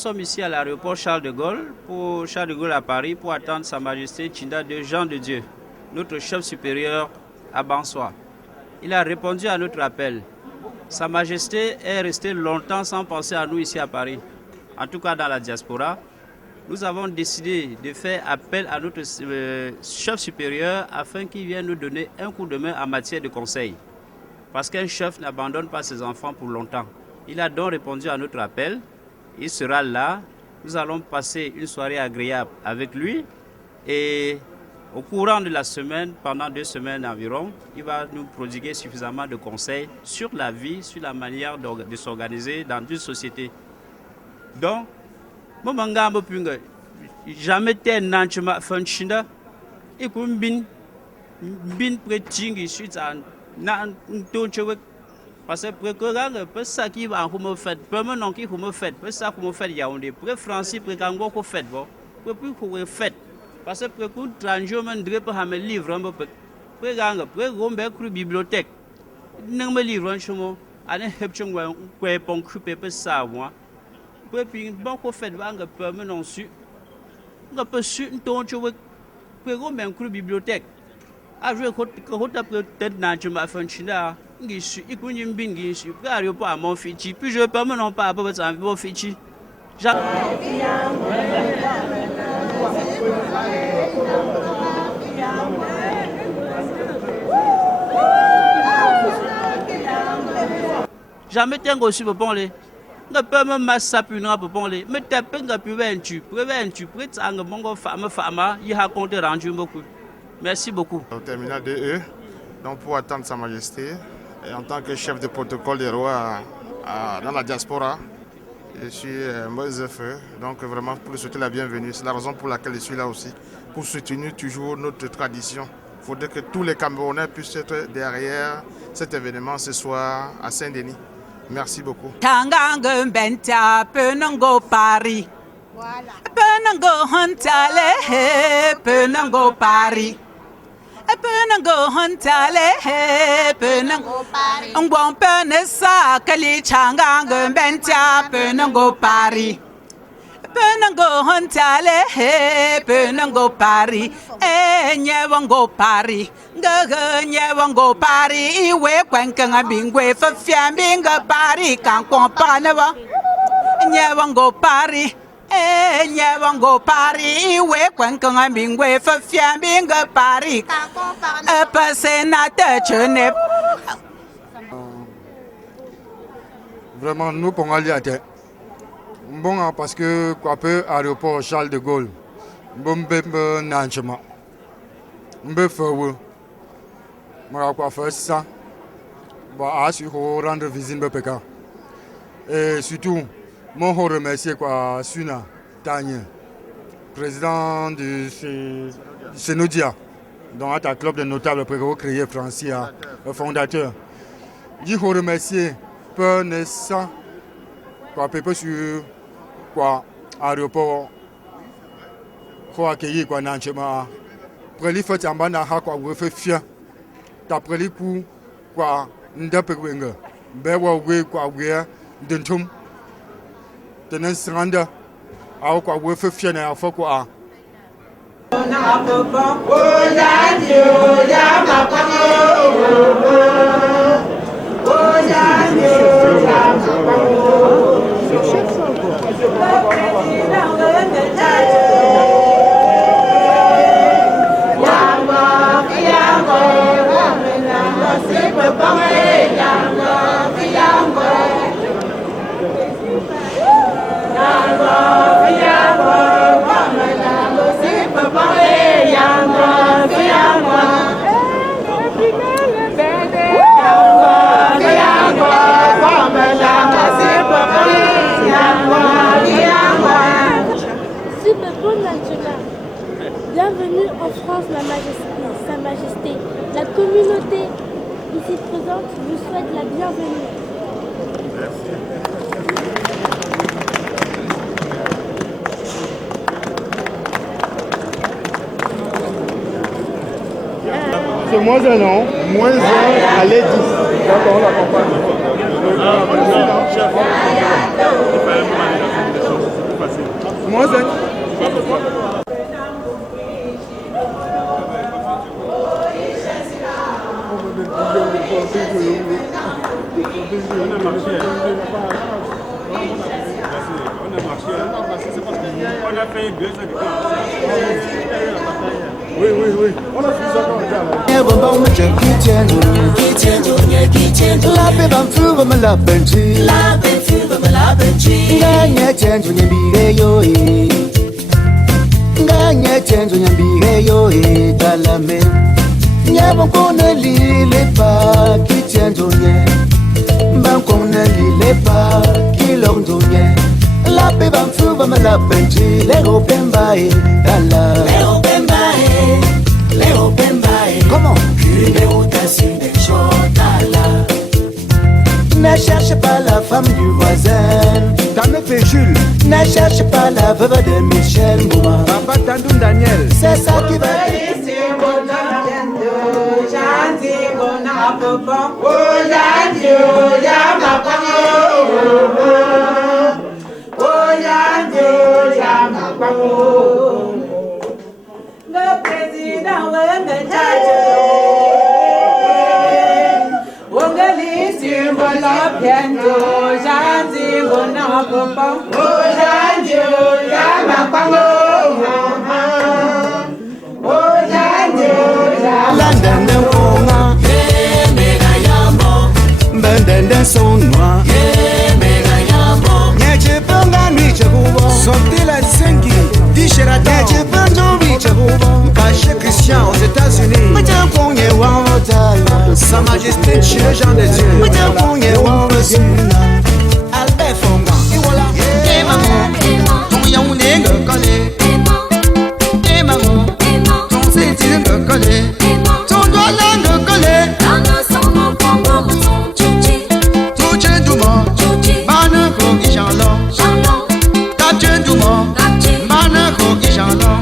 sommes ici à l'aéroport Charles de Gaulle, à Paris, pour attendre Sa Majesté Tchinda II Jean de Dieu, notre chef supérieur à Bansoa. Il a répondu à notre appel. Sa Majesté est restée longtemps sans penser à nous ici à Paris, en tout cas dans la diaspora. Nous avons décidé de faire appel à notre chef supérieur afin qu'il vienne nous donner un coup de main en matière de conseil. Parce qu'un chef n'abandonne pas ses enfants pour longtemps. Il a donc répondu à notre appel. Il sera là. Nous allons passer une soirée agréable avec lui. Et au courant de la semaine, pendant 2 semaines environ, il va nous prodiguer suffisamment de conseils sur la vie, sur la manière de s'organiser dans une société. Donc, jamais été nanchema functionnaire. Et comme bin prétingi suite à nan tonchewek. Parce que quand peu ça qui va comme fait, peu maintenant qui comme fait, peu ça comme fait Yaoundé, peu français peu kango ko fait bon, peu plus ko fait. Parce que coup tranjo man drep ha me livre un peu, peu ganga, peu gombe cru bibliothèque. Nang me livre un chemin, ane hepchung wa ko pon couper peu ça moi. Peu puis bon ko fait banga peu maintenant su. Nga peu su tonchewek, peu gombe cru bibliothèque. A joué ko peut-être nanchuma functionnaire. Puis je ne pas mon fichi, puis je ne peux non pas à mon fichi. Jamais tengo aussi pour parler. Ne peut me masser pour parler. Mais t'as pas de préventu, prête à un bon femme, il a compté rendu beaucoup. Merci beaucoup. Au terminal DE, donc pour attendre Sa Majesté. Et en tant que chef de protocole des rois dans la diaspora, je suis Moïse Feu, donc vraiment pour lui souhaiter la bienvenue. C'est la raison pour laquelle je suis là aussi, pour soutenir toujours notre tradition. Il faudrait que tous les Camerounais puissent être derrière cet événement ce soir à Saint-Denis. Merci beaucoup. Penango huntale penango pari ngwong penesa kali changang bencha penango pari penango huntale penango pari nyewango pari gaga nyewango pari iwe kwankanga bingwe fafia binga pari kan kompanwa nyewango pari nyewango pari iwe kwankanga bingwe fafia binga pari Vraiment, nous pouvons aller à terre. Bon, parce que quoi peu aéroport Charles de Gaulle, bon bébé nanchema, bon feu, moi quoi faire ça, bon assurer rendre visite BPK. Et surtout, moi remercier quoi Suna Tanya, président du Sénodia. Donc, à club de notables pour créer Francia, le fondateur. Je vous remercie pour ça, quoi, peu sur quoi, aéroport, pour accueillir quoi, nanchema. Pour les fêtes en bas, quoi, vous faites fier. D'après les coups, quoi, n'dapegwenga, bewa we quoi, we, dentum, tenez randa, à quoi, vous faites fier, à fois quoi. Bienvenue en France, Sa Majesté. La communauté ici présente vous souhaite la bienvenue. C'est moins un an, moins un, allez 10. D'accord, on l'accompagne. facile. Moi, c'est... On a fait 2 ans de temps. Oui. On a fait ça comme ça. Comment? Ne cherche pas la femme du voisin. T'as Jules. Ne cherche pas la veuve de Michel Mouma. Papa Tandoum Daniel. C'est ça qui va Le président veut me sortez la zingi, Paché Christian aux États-Unis. Sa Majesté chez le Jean de Dieu. Albert Fonga. Ton Yaoundé me connaît. Ton Zétine me connaît. Ton Douala me connaît. Tout Dieu du monde. Manako Ijalon. Dieu du monde. Manako Ijalon.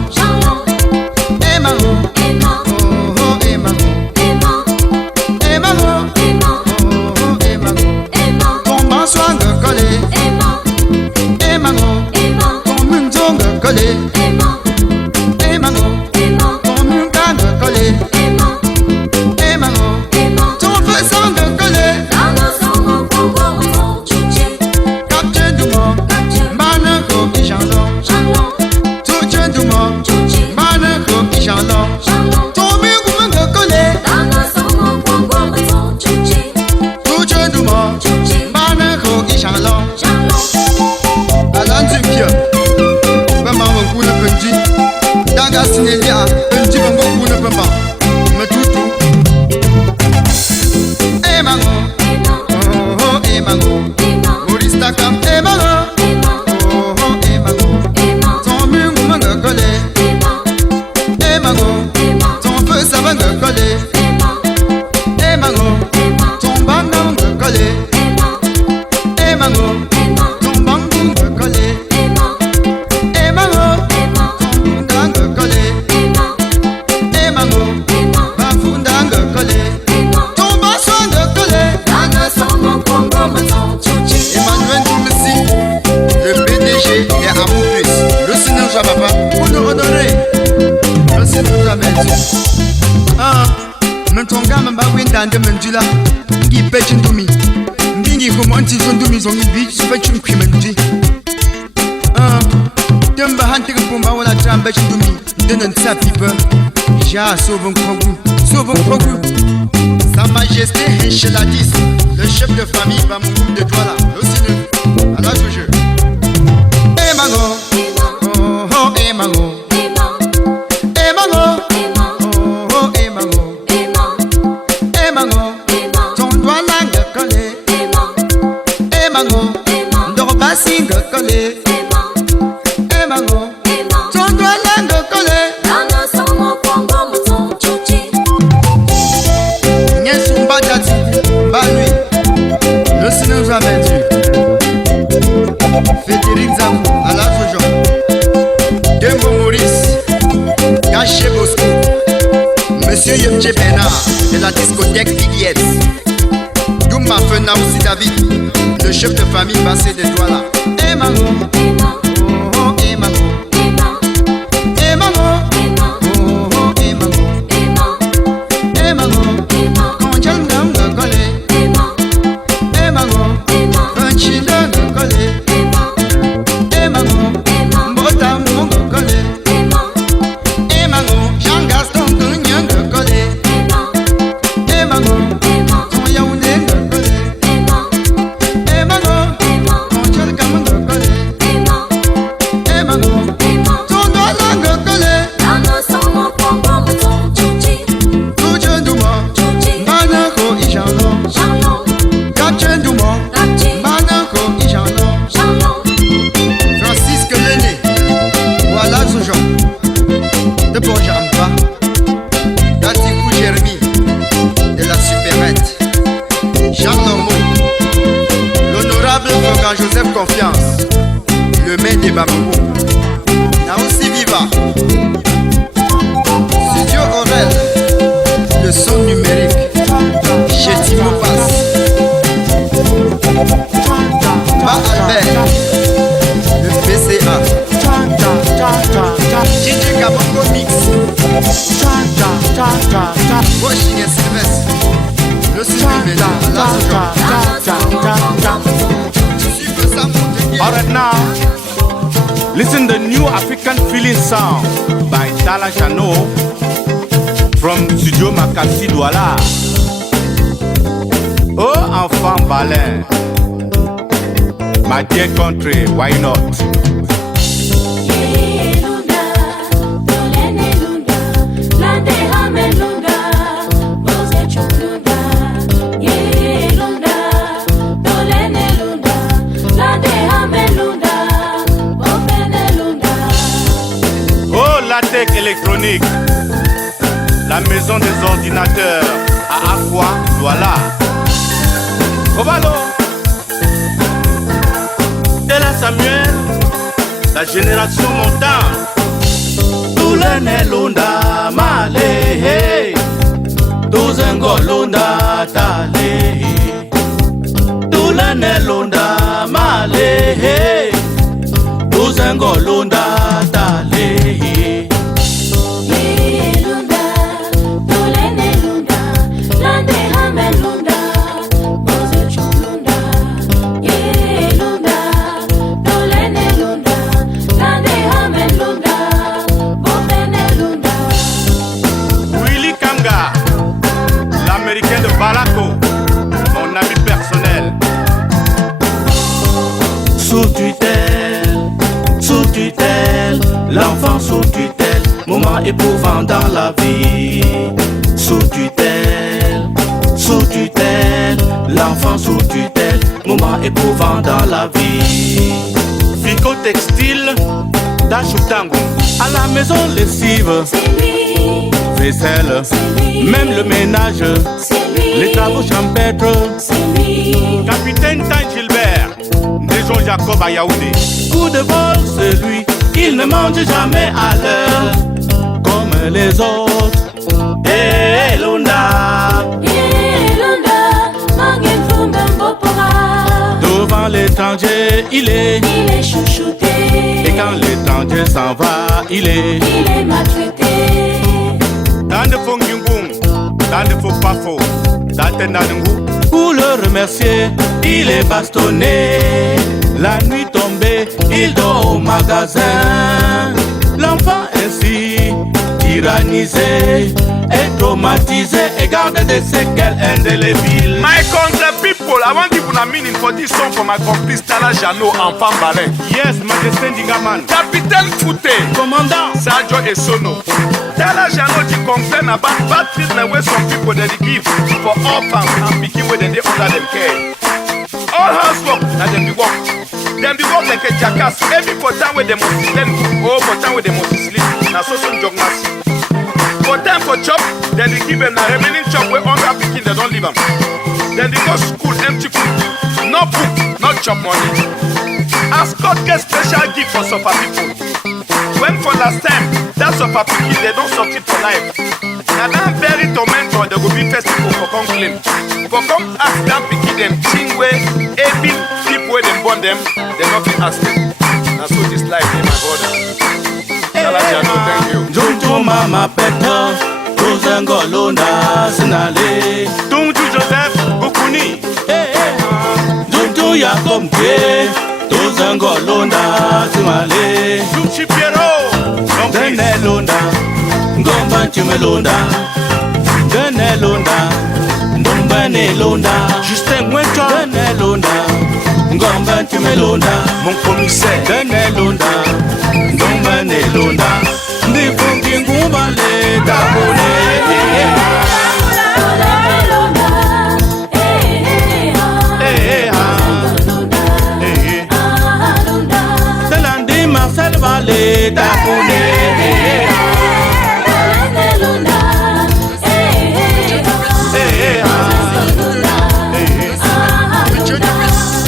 Sa Majesté Encheladis, le chef de famille Bamou de Douala, à la jeu. Emango, oh Emango, Emango, oh Emango, Emango, ton Douala me connaît, Emango, Dorobassi me connaît, Emango, ton Douala me connaît. Le Seigneur nous a battu. Frédéric Zamou, à la Sojon. Dembo Maurice, Gaché Bosco, Monsieur Yemche Bernard, de la discothèque Biguiès. Douma Fena aussi David, le chef de famille passé de Douala. Emango, et Bamou. Là aussi Viva. Studio Aurel, le son numérique. Chez Timo Pass. Ba Albert, le PCA. DJ Kabongo Mix. Washing et Sylvestre. Le Sylvestre. Alright now, listen the new African feeling sound by Tala Jano from Studio Makassi Douala. Oh, enfant balin, my dear country, why not? Tech électronique, la maison des ordinateurs à Aqua, voilà. Ovalo, Della Samuel, la génération montante. Tout le Nelonda, Malé, Douzengo Londa, Tale. Tout le Nelonda, Malé, Douzengo Londa, Tale. Balaco, mon ami personnel. Sous tutelle, l'enfant sous tutelle, moment éprouvant dans la vie. Sous tutelle, l'enfant sous tutelle, moment éprouvant dans la vie. Fico textile, Dachutango, à la maison lessive, vaisselle, même le ménage. Les travaux champêtres, Capitaine Tan Gilbert, Maison Jacob à Yaoundé. Coup de vol, c'est lui, il ne mange jamais à l'heure, comme les autres. Eh, Londa, devant l'étranger, il est chouchouté. Et quand l'étranger s'en va, il est maltraité. Dans de Fongingoum, dans de faux pas faux. Pour le remercier, il est bastonné. La nuit tombée, il dort au magasin. L'enfant ainsi, tyrannisé et traumatisé et garde des séquelles indélébiles. My country people, I want to give a meaning for this song for my complice Tala Jano, enfant balin. Yes, Majesté Ndigaman. Capitaine Fouté, commandant Sadio et Sono. Tala Jano to complain about bad treatment where some people they give for orphans and pikin where they under them care. All housework, now them be work. Them be work like a jackass. Every for time where they must stand, or for time where they must sleep. Now so some jogmas. For time for chop, then they give them the remaining chop where hunger pikin they don't leave them. Then they go school empty food, no book, no chop money. As God gets special gift for suffer people. When for last time, that suffer pikin they don't succeed for life. Now that very tormentor they will be festival for come claim. For come ask them pikin them thing where every people where they born them, they not be ask them. That's so this life in my brother. Thank you. Junju mama peta, Douzengo Londa Sinale. Junju Joseph Bukuni. Junju Yakom Kwe, Douzengo Londa Sinale. Junchi Piero, Dene Londa, Ngomba Chime Londa, Dene Londa, Ndombane Londa, Justin Mwencho, Dene Londa, Ngomba Chime Londa, mon commissaire, Dene Londa. Ndombane Londa, Ndifungi Ngumbale Dabone. Selandi Marcel Vale Dabone.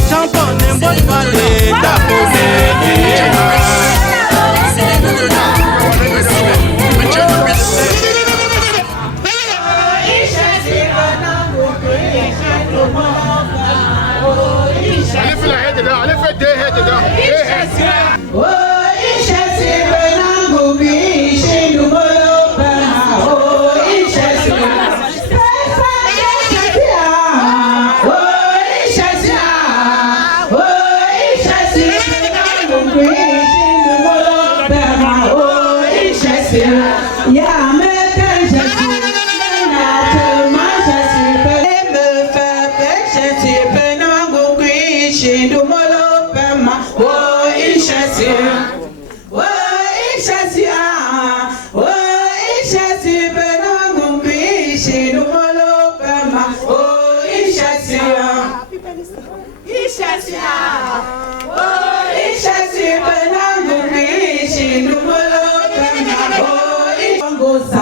Champagne Mbon Vale Dabone.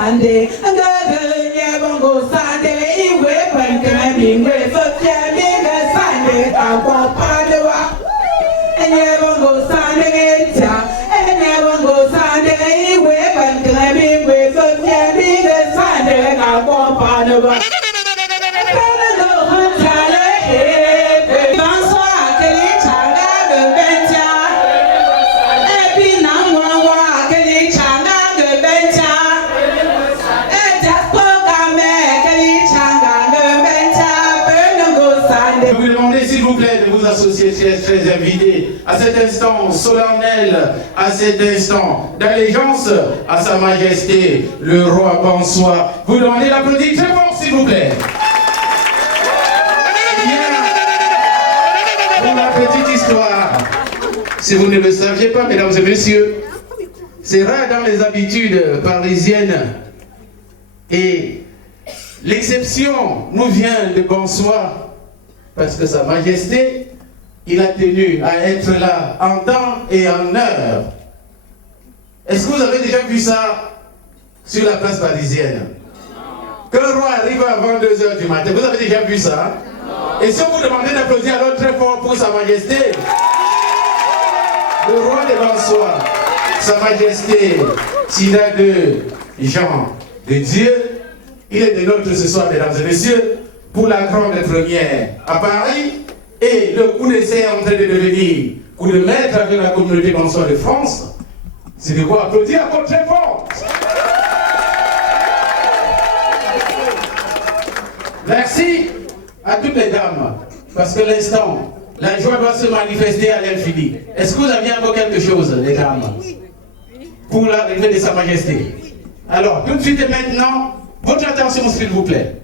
Sunday, bongo Sunday, iwe pankana mingwe fafia minga Sunday, akwa palewa. Enye bongo Sunday ita, enye bongo Sunday, iwe pankana mingwe fafia minga Sunday, akwa palewa. Associés, très invités à cet instant solennel, à cet instant d'allégeance à Sa Majesté le roi Bonsoir. Vous demandez l'applaudissement très fort, s'il vous plaît. Bien. Pour la petite histoire, si vous ne le saviez pas, mesdames et messieurs, c'est rare dans les habitudes parisiennes et l'exception nous vient de Bonsoir parce que Sa Majesté il a tenu à être là en temps et en heure. Est-ce que vous avez déjà vu ça sur la place parisienne? Qu'un roi arrive avant 2 h du matin, vous avez déjà vu ça? Et si on vous demandait d'applaudir alors très fort pour Sa Majesté, le roi de Bonsoir, Sa Majesté Tina de Jean de Dieu, il est de nôtres ce soir, mesdames et messieurs, pour la grande première à Paris. Et le coup d'essai est en train de devenir coup de maître avec la communauté Bonsoir de France. C'est de quoi applaudir encore très fort. Merci à toutes les dames, parce que l'instant, la joie doit se manifester à l'infini. Est-ce que vous aviez encore quelque chose, les dames, pour l'arrivée de Sa Majesté? Alors, tout de suite et maintenant, votre attention s'il vous plaît.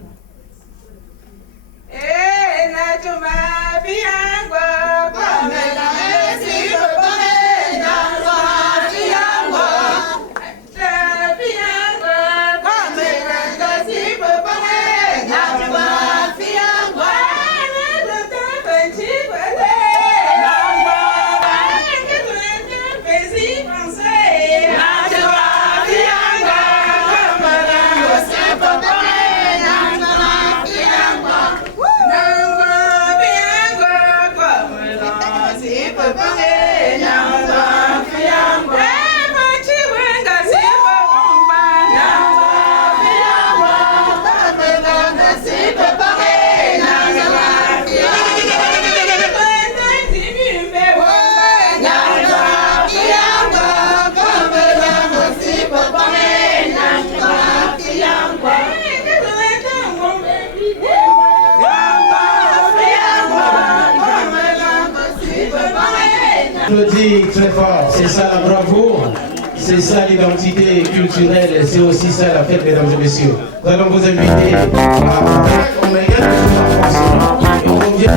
Applaudis très fort, c'est ça la bravoure, c'est ça l'identité culturelle, c'est aussi ça la fête, mesdames et messieurs. Nous allons vous inviter à... On a également en France, et on revient...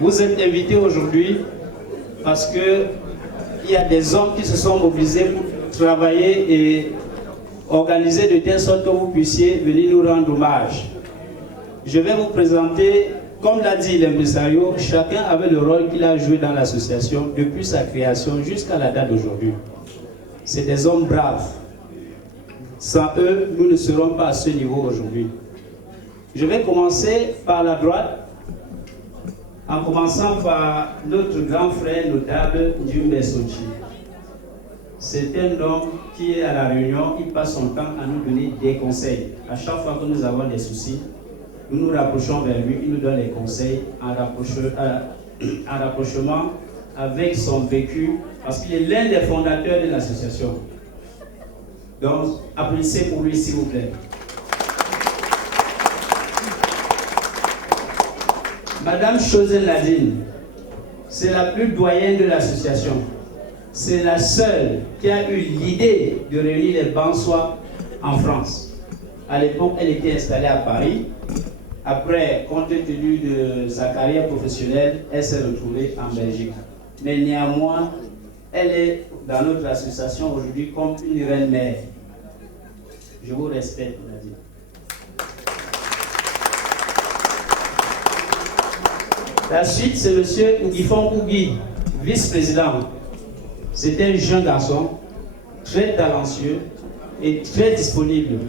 Vous êtes invités aujourd'hui parce qu'il y a des hommes qui se sont mobilisés pour travailler et organiser de telle sorte que vous puissiez venir nous rendre hommage. Je vais vous présenter, comme l'a dit l'impresario, chacun avait le rôle qu'il a joué dans l'association depuis sa création jusqu'à la date d'aujourd'hui. C'est des hommes braves. Sans eux, nous ne serons pas à ce niveau aujourd'hui. Je vais commencer par la droite, en commençant par notre grand frère notable Ndjumbe Sochi. C'est un homme qui est à la réunion, il passe son temps à nous donner des conseils. À chaque fois que nous avons des soucis, nous nous rapprochons vers lui, il nous donne les conseils en rapprochement avec son vécu, parce qu'il est l'un des fondateurs de l'association. Donc, applaudissez pour lui, s'il vous plaît. Madame Chosen Nadine, c'est la plus doyenne de l'association. C'est la seule qui a eu l'idée de réunir les Bansois en France. À l'époque, elle était installée à Paris. Après, compte tenu de sa carrière professionnelle, elle s'est retrouvée en Belgique. Mais néanmoins, elle est dans notre association aujourd'hui comme une reine-mère. Je vous respecte, Nadine. La suite, c'est M. Ngifon Kougui, vice-président. C'est un jeune garçon, très talentueux et très disponible.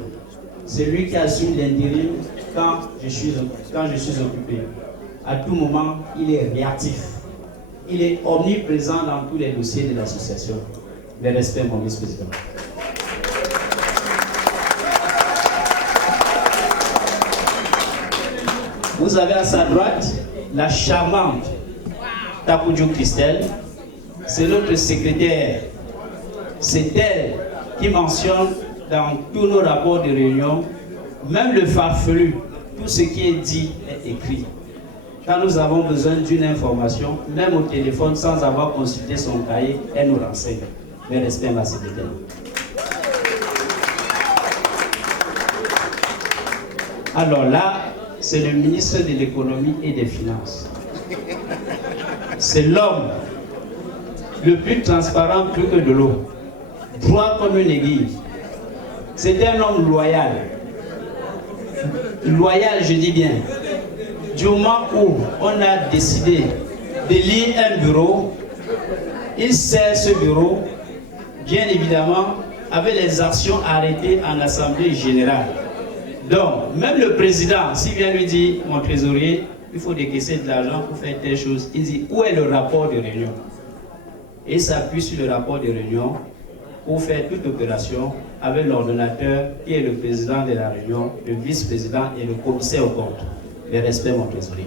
C'est lui qui assume l'intérim quand je suis occupé. À tout moment, il est réactif. Il est omniprésent dans tous les dossiers de l'association. Mes respects, mon vice-président. Vous avez à sa droite la charmante Tapoudjou Christelle. C'est notre secrétaire. C'est elle qui mentionne dans tous nos rapports de réunion, même le farfelu, tout ce qui est dit est écrit. Quand nous avons besoin d'une information, même au téléphone, sans avoir consulté son cahier, elle nous renseigne. Mes respects, ma secrétaire. Alors là, c'est le ministre de l'économie et des finances. C'est l'homme le plus transparent plus que de l'eau, droit comme une aiguille. C'est un homme loyal. Loyal, je dis bien. Du moment où on a décidé de lire un bureau, il sert ce bureau, bien évidemment, avec les actions arrêtées en assemblée générale. Donc, même le président, s'il vient lui dire, mon trésorier, il faut décaisser de l'argent pour faire telle chose, il dit, où est le rapport de réunion? Et il s'appuie sur le rapport de réunion pour faire toute opération avec l'ordonnateur qui est le président de la réunion, le vice-président et le commissaire au compte. Les respects, mon trésorier.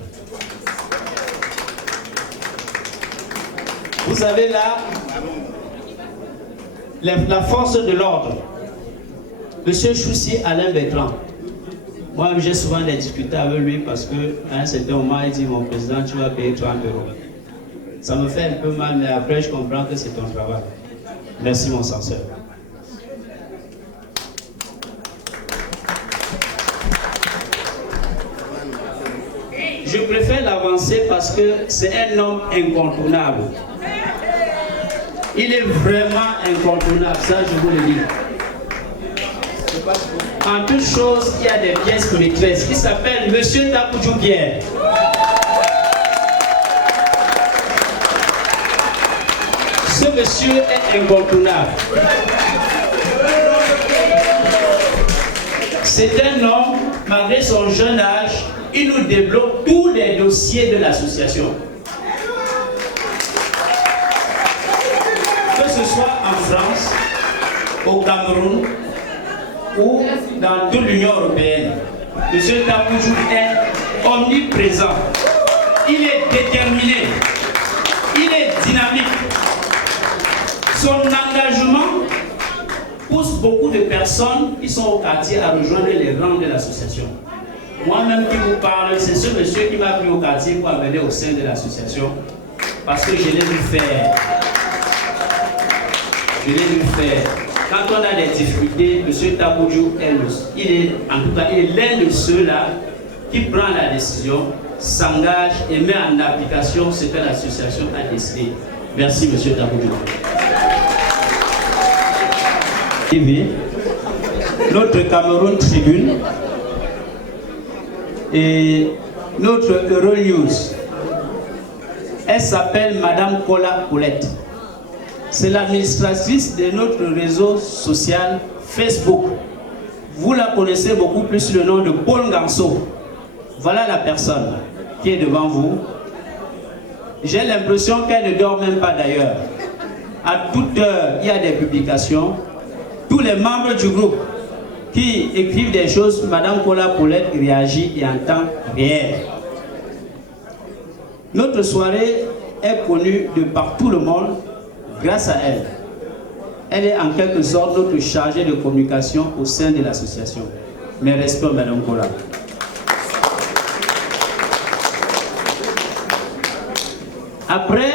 Vous avez là la force de l'ordre. Monsieur Choussi Alain Bertrand. Moi, j'ai souvent des difficultés avec lui parce qu'à un certain moment, il dit, mon président, tu vas payer 30 €. Ça me fait un peu mal, mais après, je comprends que c'est ton travail. Merci, mon censeur. Je préfère l'avancer parce que c'est un homme incontournable. Il est vraiment incontournable, ça je vous le dis. En toute chose, il y a des pièces maîtresses qui s'appellent Monsieur Tapoudjou Pierre. Ce monsieur est incontournable. C'est un homme, malgré son jeune âge, il nous développe tous les dossiers de l'association. Que ce soit en France, au Cameroun ou dans toute l'Union européenne. Monsieur Tapoudjou est omniprésent. Il est déterminé. Il est dynamique. Son engagement pousse beaucoup de personnes qui sont au quartier à rejoindre les rangs de l'association. Moi-même qui vous parle, c'est ce monsieur qui m'a pris au quartier pour amener au sein de l'association. Parce que je l'ai vu faire. Je l'ai vu faire. Quand on a des difficultés, M. Tapoudjou, il est l'un de ceux-là qui prend la décision s'engage et met en application ce que l'association a décidé. Merci, M. Taboudou. Notre Cameroun Tribune et notre Euronews. Elle s'appelle Madame Kola Paulette. C'est l'administratrice de notre réseau social Facebook. Vous la connaissez beaucoup plus sous le nom de Paul Ganso. Voilà la personne qui est devant vous. J'ai l'impression qu'elle ne dort même pas d'ailleurs. À toute heure, il y a des publications. Tous les membres du groupe qui écrivent des choses, Madame Kola Paulette réagit et en temps réel. Notre soirée est connue de par tout le monde grâce à elle. Elle est en quelque sorte notre chargée de communication au sein de l'association. Mes respects, Madame Kola. Après,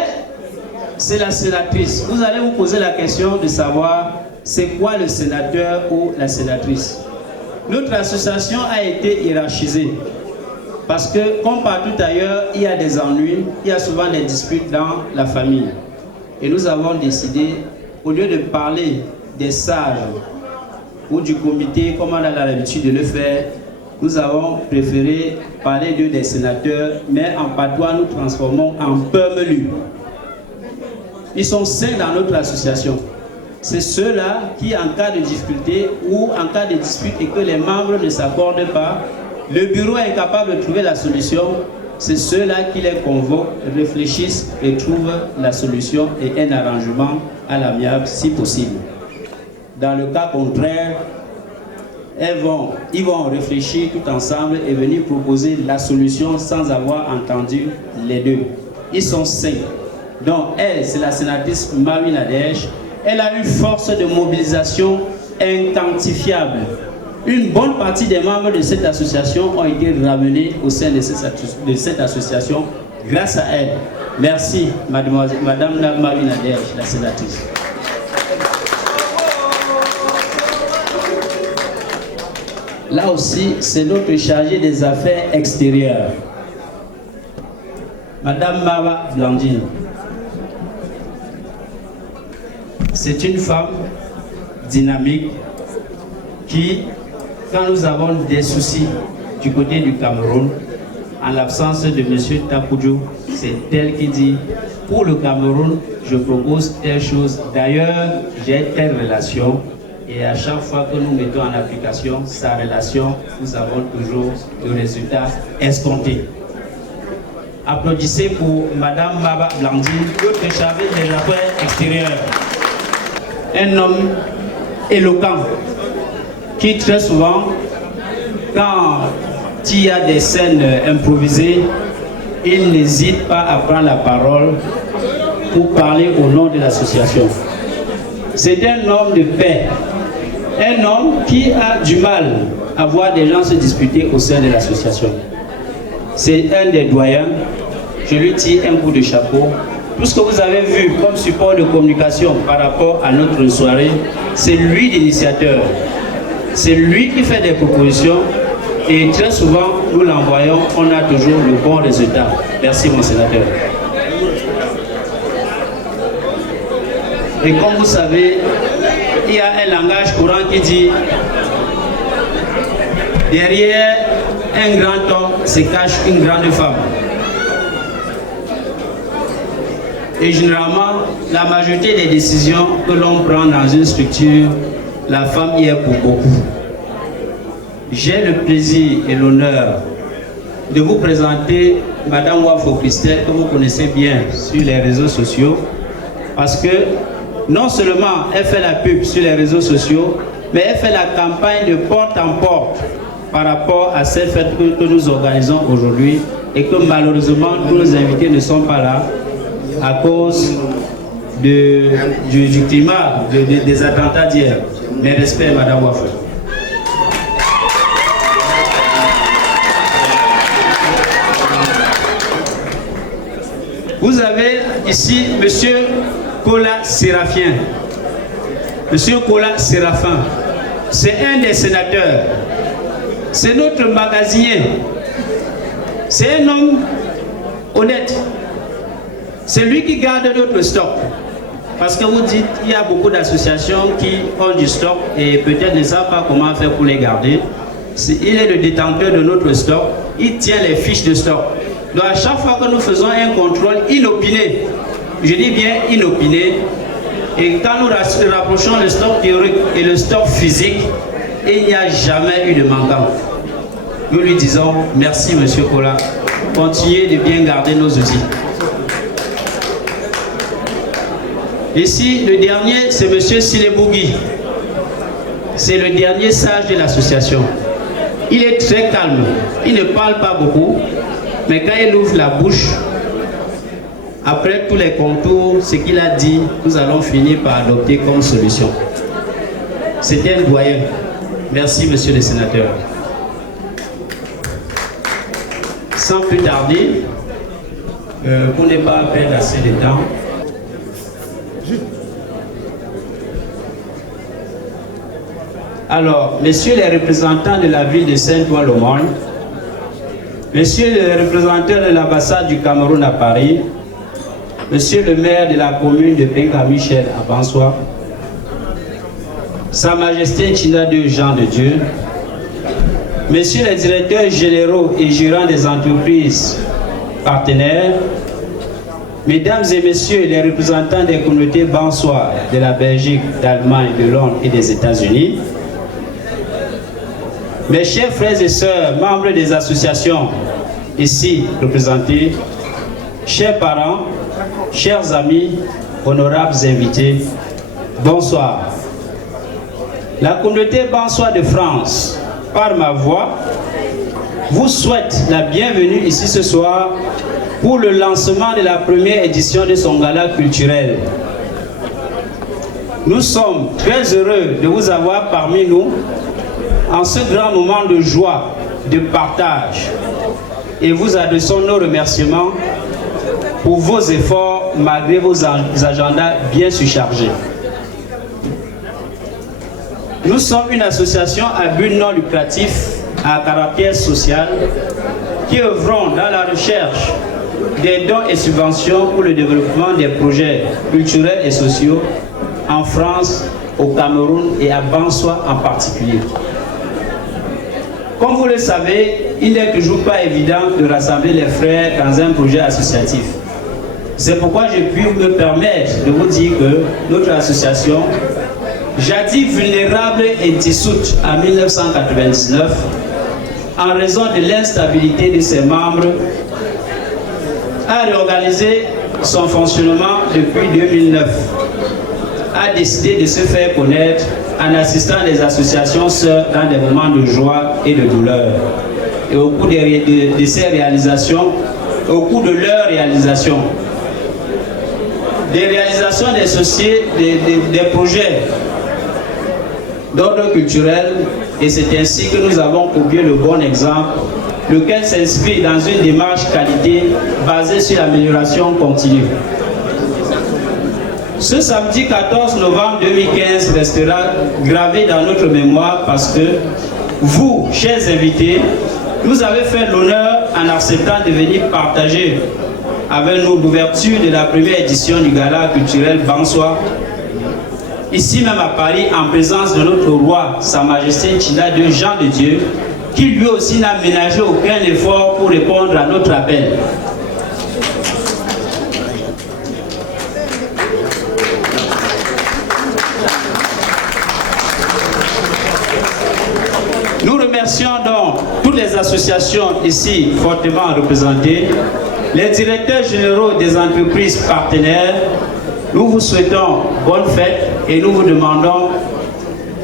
c'est la sénatrice. Vous allez vous poser la question de savoir c'est quoi le sénateur ou la sénatrice. Notre association a été hiérarchisée parce que, comme partout ailleurs, il y a des ennuis, il y a souvent des disputes dans la famille. Et nous avons décidé, au lieu de parler des sages ou du comité, comme on a l'habitude de le faire, nous avons préféré parler d'eux des sénateurs, mais en patois, nous transformons en peumelus. Ils sont 5 dans notre association. C'est ceux-là qui, en cas de difficulté ou en cas de dispute et que les membres ne s'accordent pas, le bureau est incapable de trouver la solution. C'est ceux-là qui les convoquent, réfléchissent et trouvent la solution et un arrangement à l'amiable si possible. Dans le cas contraire, ils vont réfléchir tout ensemble et venir proposer la solution sans avoir entendu les deux. Ils sont 5. Donc elle, c'est la sénatrice Marie Nadège. Elle a une force de mobilisation inquantifiable. Une bonne partie des membres de cette association ont été ramenés au sein de cette association grâce à elle. Merci, Madame Marie Nadège, la sénatrice. Là aussi, c'est notre chargée des affaires extérieures, Madame Mava Blandine. C'est une femme dynamique qui, quand nous avons des soucis du côté du Cameroun, en l'absence de M. Tapoudou, c'est elle qui dit « Pour le Cameroun, je propose telle chose. D'ailleurs, j'ai telle relation. » Et à chaque fois que nous mettons en application sa relation, nous avons toujours le résultat escompté. Applaudissez pour Madame Maba Blandine, notre chargée des affaires extérieures. Un homme éloquent qui très souvent, quand il y a des scènes improvisées, il n'hésite pas à prendre la parole pour parler au nom de l'association. C'est un homme de paix, un homme qui a du mal à voir des gens se disputer au sein de l'association. C'est un des doyens, je lui tire un coup de chapeau. Tout ce que vous avez vu comme support de communication par rapport à notre soirée, c'est lui l'initiateur. C'est lui qui fait des propositions et très souvent, nous l'envoyons, on a toujours le bon résultat. Merci mon sénateur. Et comme vous savez, il y a un langage courant qui dit derrière un grand homme se cache une grande femme. Et généralement, la majorité des décisions que l'on prend dans une structure, la femme y est pour beaucoup. J'ai le plaisir et l'honneur de vous présenter Madame Wafo Christelle, que vous connaissez bien sur les réseaux sociaux, parce que non seulement elle fait la pub sur les réseaux sociaux, mais elle fait la campagne de porte en porte par rapport à cette fête que nous organisons aujourd'hui et que malheureusement tous nos invités ne sont pas là à cause du climat, des attentats d'hier. Mes respects, Madame Wafo. Vous avez ici Monsieur Kola Séraphin. Monsieur Kola Séraphin, c'est un des sénateurs. C'est notre magasinier. C'est un homme honnête. C'est lui qui garde notre stock. Parce que vous dites qu'il y a beaucoup d'associations qui ont du stock et peut-être ne savent pas comment faire pour les garder. Il est le détenteur de notre stock. Il tient les fiches de stock. Donc à chaque fois que nous faisons un contrôle inopiné, je dis bien inopiné, et quand nous rapprochons le stock théorique et le stock physique, il n'y a jamais eu de manquant. Nous lui disons merci Monsieur Kola. Continuez de bien garder nos outils. Ici, le dernier, c'est M. Silebougui. C'est le dernier sage de l'association. Il est très calme. Il ne parle pas beaucoup. Mais quand il ouvre la bouche, après tous les contours, ce qu'il a dit, nous allons finir par adopter comme solution. C'était un doyen. Merci, monsieur le sénateur. Sans plus tarder, pour ne pas perdre assez de temps, alors, messieurs les représentants de la ville de Saint-Ouen-l'Aumône, messieurs les représentants de l'ambassade du Cameroun à Paris, monsieur le maire de la commune de Penka-Michel à Bansoa, Sa Majesté Tchinda II Jean de Dieu, messieurs les directeurs généraux et gérants des entreprises partenaires, mesdames et messieurs les représentants des communautés bansois de la Belgique, d'Allemagne, de Londres et des États-Unis, mes chers frères et sœurs, membres des associations ici représentées, chers parents, chers amis, honorables invités, bonsoir. La communauté bansois de France, par ma voix, vous souhaite la bienvenue ici ce soir pour le lancement de la première édition de son gala culturel. Nous sommes très heureux de vous avoir parmi nous en ce grand moment de joie, de partage, et vous adressons nos remerciements pour vos efforts malgré vos agendas bien surchargés. Nous sommes une association à but non lucratif à caractère social qui œuvrons dans la recherche des dons et subventions pour le développement des projets culturels et sociaux en France, au Cameroun et à Bansoa en particulier. Comme vous le savez, il n'est toujours pas évident de rassembler les frères dans un projet associatif. C'est pourquoi je puis me permettre de vous dire que notre association, jadis vulnérable et dissoute en 1999, en raison de l'instabilité de ses membres, a réorganisé son fonctionnement depuis 2009, a décidé de se faire connaître en assistant les associations sœurs dans des moments de joie et de douleur. Et au cours de ces réalisations, au cours de leurs réalisations, des réalisations des projets d'ordre culturel, et c'est ainsi que nous avons copié le bon exemple, lequel s'inscrit dans une démarche qualité basée sur l'amélioration continue. Ce samedi 14 novembre 2015 restera gravé dans notre mémoire parce que vous, chers invités, nous avez fait l'honneur en acceptant de venir partager avec nous l'ouverture de la première édition du gala culturel Bansoa, ici même à Paris, en présence de notre roi, Sa Majesté Tchinda II Jean de Dieu, qui lui aussi n'a ménagé aucun effort pour répondre à notre appel. Nous remercions donc toutes les associations ici fortement représentées, les directeurs généraux des entreprises partenaires. Nous vous souhaitons bonne fête et nous vous demandons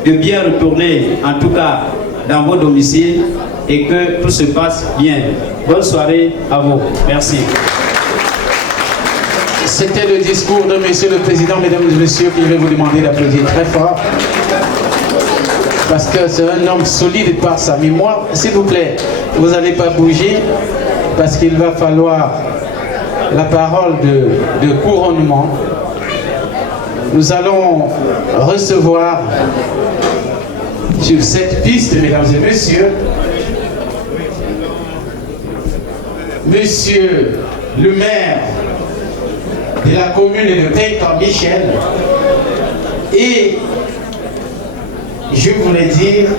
de bien retourner, en tout cas dans vos domiciles, et que tout se passe bien. Bonne soirée à vous. Merci. C'était le discours de Monsieur le Président, Mesdames et Messieurs, qui vais vous demander d'applaudir très fort. Parce que c'est un homme solide par sa mémoire. S'il vous plaît, vous n'allez pas bouger, parce qu'il va falloir la parole de couronnement. Nous allons recevoir sur cette piste, mesdames et messieurs, Monsieur le maire de la commune de Peyton-Michel, et je voulais dire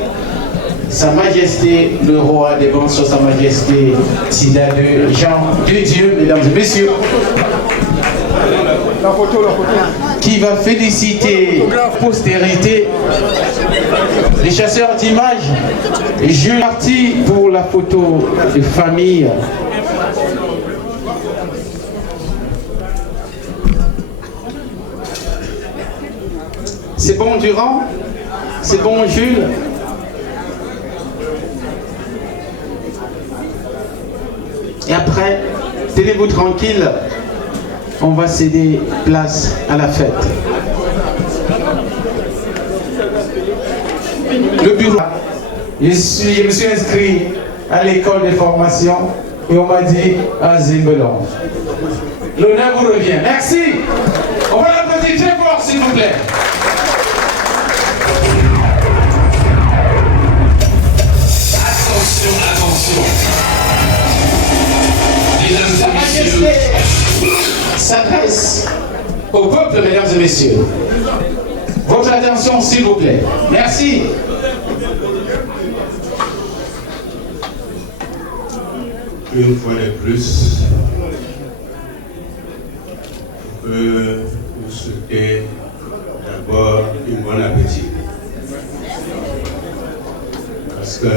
Sa Majesté le roi des Bonsoirs, Sa Majesté Sida de Jean de Dieu, mesdames et messieurs, qui va féliciter la postérité. Les chasseurs d'images, je suis parti pour la photo de famille. C'est bon Durand? C'est bon Jules? Et après, tenez-vous tranquille, on va céder place à la fête. Le bureau, je me suis inscrit à l'école de formation et on m'a dit à Zimbelon. L'honneur vous revient. Merci. On va l'applaudir très fort, s'il vous plaît. Attention, attention. Sa Majesté s'adresse au peuple, mesdames et messieurs. Votre attention, s'il vous plaît. Merci. Une fois de plus, je peux vous souhaiter d'abord un bon appétit. Parce que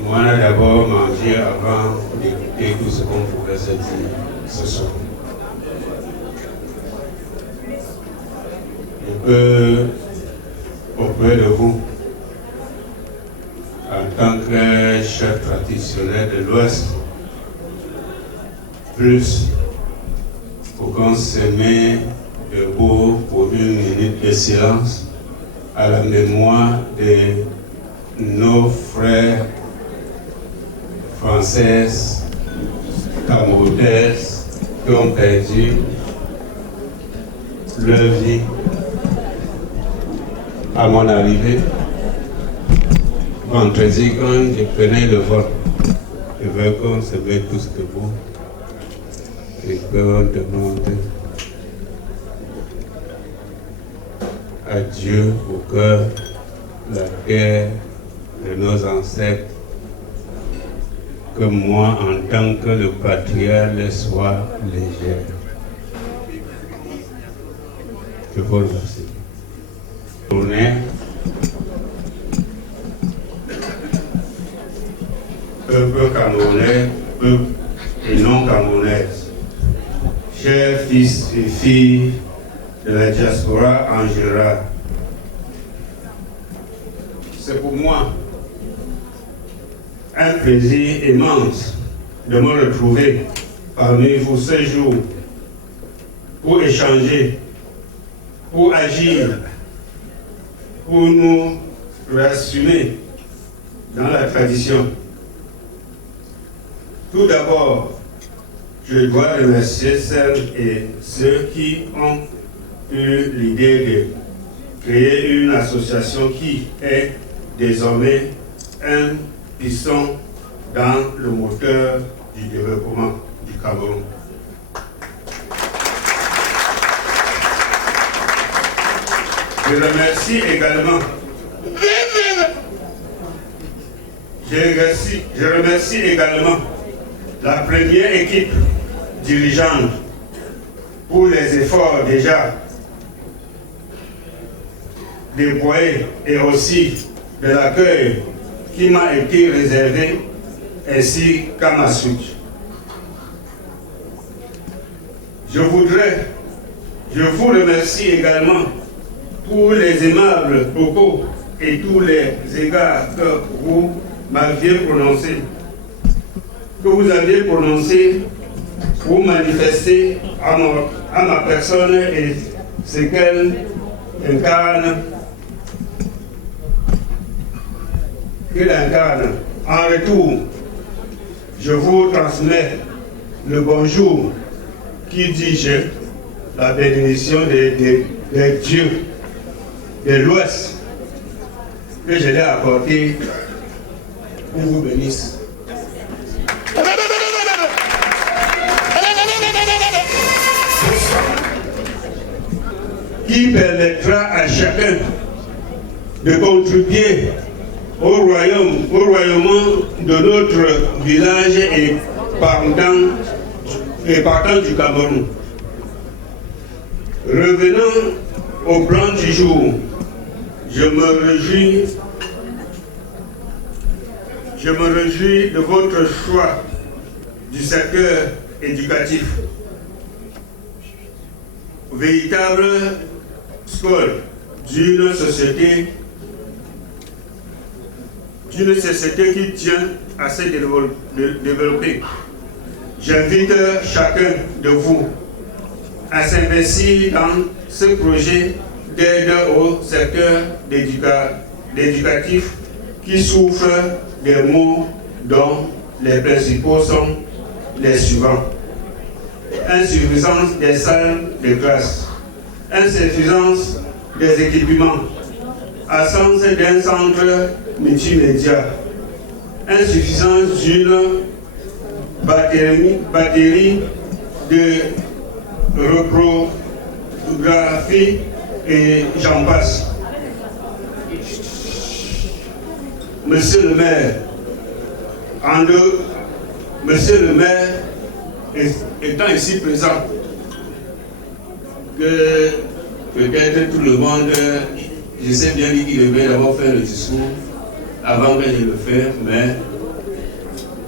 moi, on a d'abord mangé avant d'écouter tout ce qu'on pouvait se dire ce soir. Je peux, auprès de vous, en tant que chef traditionnel de l'Ouest, plus pour qu'on se mette debout pour une minute de silence à la mémoire de nos frères françaises, camerounaises qui ont perdu leur vie à mon arrivée. Vendredi, quand je prenais le vol, je veux qu'on se mette tous debout et qu'on demande à Dieu pour que la guerre de nos ancêtres, que moi, en tant que le patriarche, soit légère. Je vous remercie. Peuple camerounais, peuple et non camerounaise, chers fils et filles de la diaspora en général, c'est pour moi un plaisir immense de me retrouver parmi vous ce jour pour échanger, pour agir, pour nous réassumer dans la tradition. Tout d'abord, je dois remercier celles et ceux qui ont eu l'idée de créer une association qui est désormais un piston dans le moteur du développement du Cameroun. Je remercie également la première équipe dirigeante pour les efforts déjà déployés et aussi de l'accueil qui m'a été réservé ainsi qu'à ma suite. Je vous remercie également pour les aimables propos et tous les égards que vous m'aviez prononcés, pour manifester à ma personne et ce qu'elle incarne, En retour, je vous transmets le bonjour qui dit la bénédiction des dieux de l'Ouest que je l'ai apporté pour vous bénisse. qui permettra à chacun de contribuer au royaume de notre village et partant du Cameroun. Revenons au plan du jour. Je me réjouis de votre choix du secteur éducatif. Véritable score d'une société qui tient à se développer. J'invite chacun de vous à s'investir dans ce projet d'aide au secteur éducatif qui souffre des maux dont les principaux sont les suivants. Insuffisance des salles de classe, insuffisance des équipements, absence d'un centre multimédia, insuffisance d'une batterie de reprographie et j'en passe. Monsieur le maire, étant ici présent, que peut-être tout le monde, je sais bien qu'il devait d'abord faire le discours avant que je le fasse, mais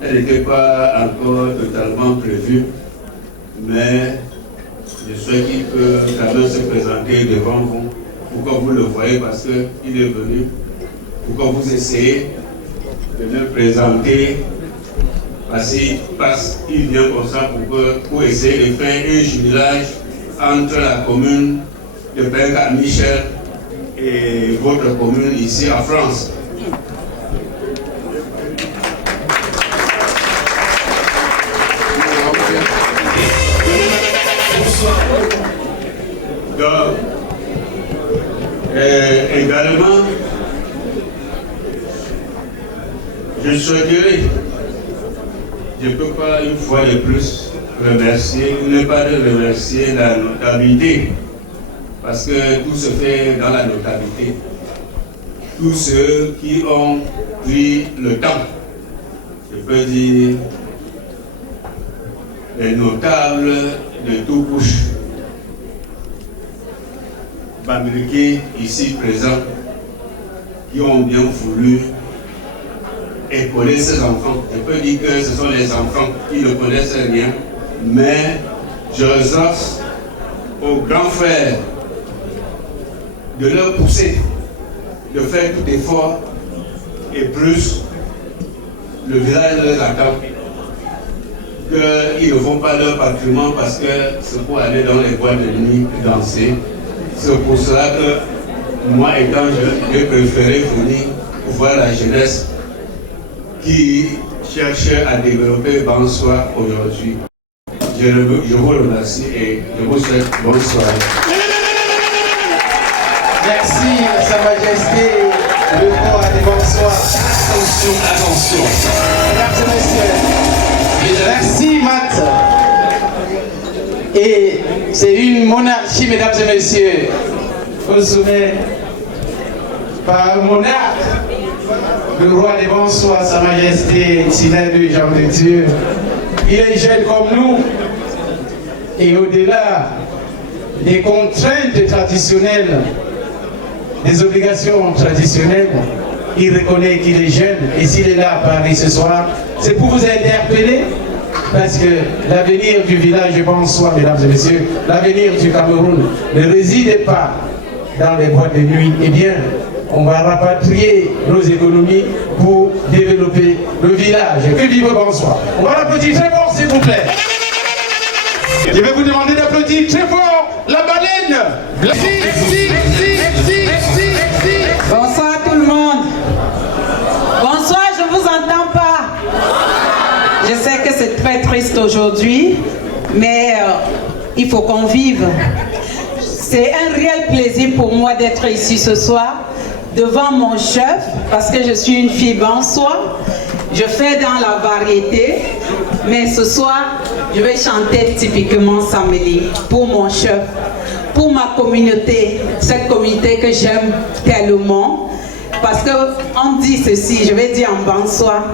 elle n'était pas encore totalement prévue. Mais je souhaite qu'il peut quand même se présenter devant vous pour que vous le voyez parce qu'il est venu, pour que vous essayez de le présenter parce qu'il vient comme ça pour essayer de faire un jumelage entre la commune de Benga-Michel et votre commune ici en France. Donc, également, je souhaiterais, je ne peux pas une fois de plus remercier, ne pas remercier la notabilité, parce que tout se fait dans la notabilité. Tous ceux qui ont pris le temps, je peux dire, les notables de tout bouche, Bamileke ici présents, qui ont bien voulu épauler ces enfants. Je peux dire que ce sont les enfants qui ne connaissent rien, mais j'exhorte aux grands frères de leur pousser, de faire tout effort et plus le village leur attend. Qu'ils ne font pas leur patrimoine parce que c'est pour aller dans les boîtes de nuit danser. C'est pour cela que moi étant jeune, j'ai préféré venir pour voir la jeunesse qui cherche à développer Bonsoir aujourd'hui. Je vous remercie et je vous souhaite bonne soirée. Merci à Sa Majesté le roi des Bonsoirs. Attention, attention. Mesdames et messieurs. Merci Matt. Et c'est une monarchie, mesdames et messieurs. Au sommet, par un monarque, le roi des Bonsoirs, Sa Majesté Tinadu Jean de Dieu. Il est jeune comme nous. Et au-delà des contraintes traditionnelles, des obligations traditionnelles, il reconnaît qu'il est jeune. Et s'il est là à Paris ce soir, c'est pour vous interpeller. Parce que l'avenir du village de Bonsoir, mesdames et messieurs, l'avenir du Cameroun ne réside pas dans les boîtes de nuit. Eh bien, on va rapatrier nos économies pour développer le village. Que vive Bonsoir. On va l'applaudir très fort, s'il vous plaît. Je vais vous demander d'applaudir très fort la baleine. Bonsoir tout le monde. Bonsoir, je ne vous entends pas. Je sais que c'est très triste aujourd'hui, mais il faut qu'on vive. C'est un réel plaisir pour moi d'être ici ce soir, devant mon chef, parce que je suis une fille Bonsoir. Je fais dans la variété, mais ce soir, je vais chanter typiquement Sameli pour mon chef. pour ma communauté, cette communauté que j'aime tellement. Parce qu'on dit ceci, je vais dire en bansois.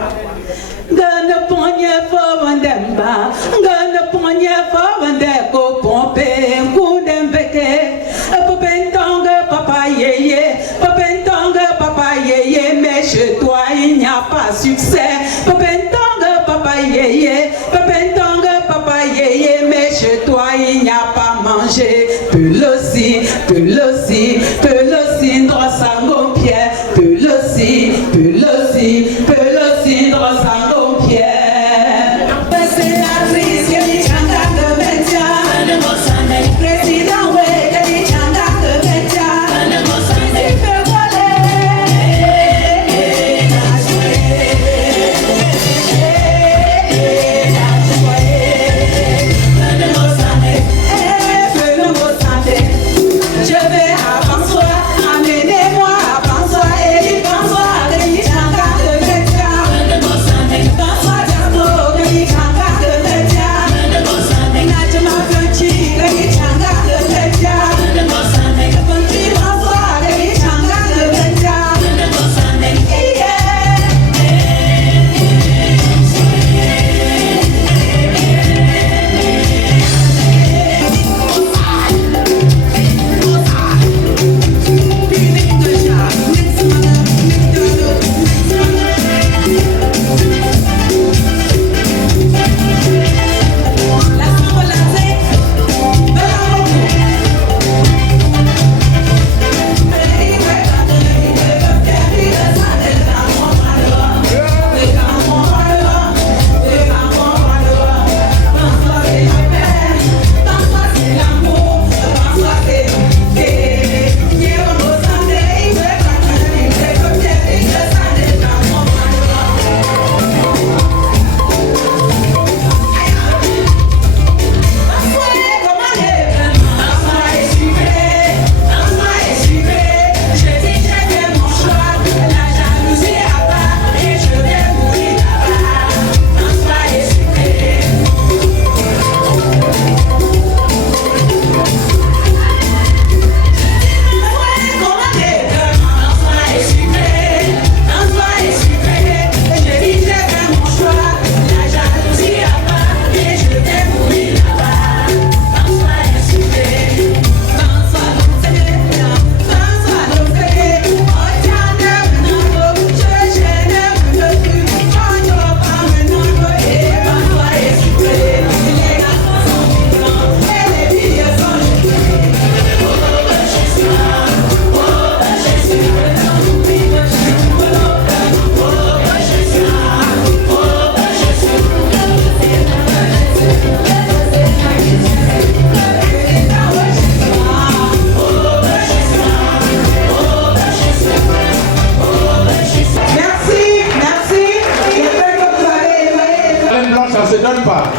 Gana ponye fo wandemba, gana ponye fo wandeko pompe, kundembeke, papentonga papa yeye, papentonga papa yeye, mais chez toi il n'y a pas succès. Papentonga papa yeye, papentonga papa yeye, mais chez toi il n'y a pas manger. Pelosi, pelosi, pelosi, ndrosango pierre, pelosi, pelosi, pelosi, ndrosango.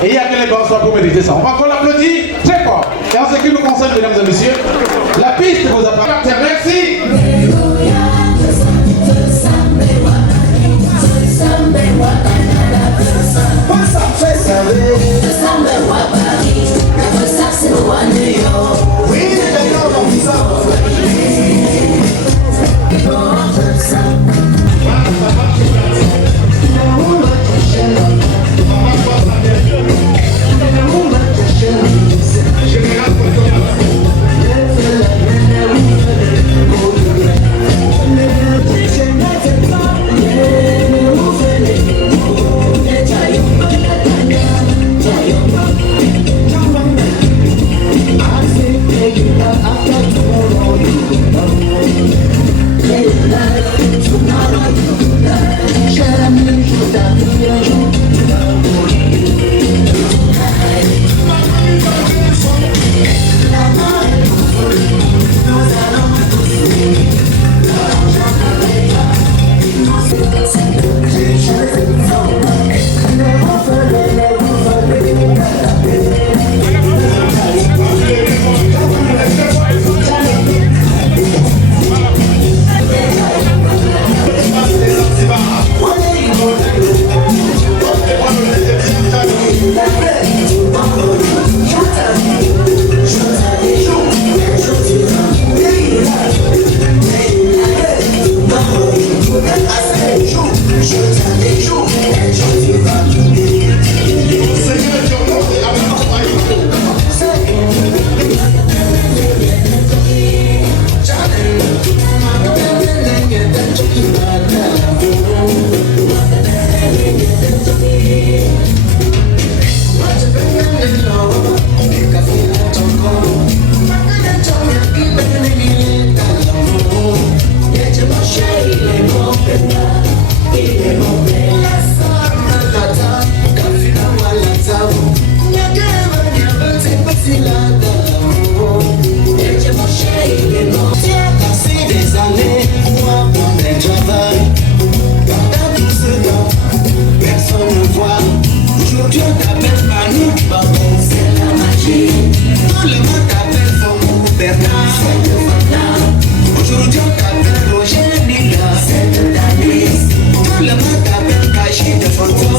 Et il y a que les bonsoirs pour méditer ça. On va encore l'applaudir très fort. Et en ce qui nous concerne, mesdames et messieurs, la piste vous appartient. Merci.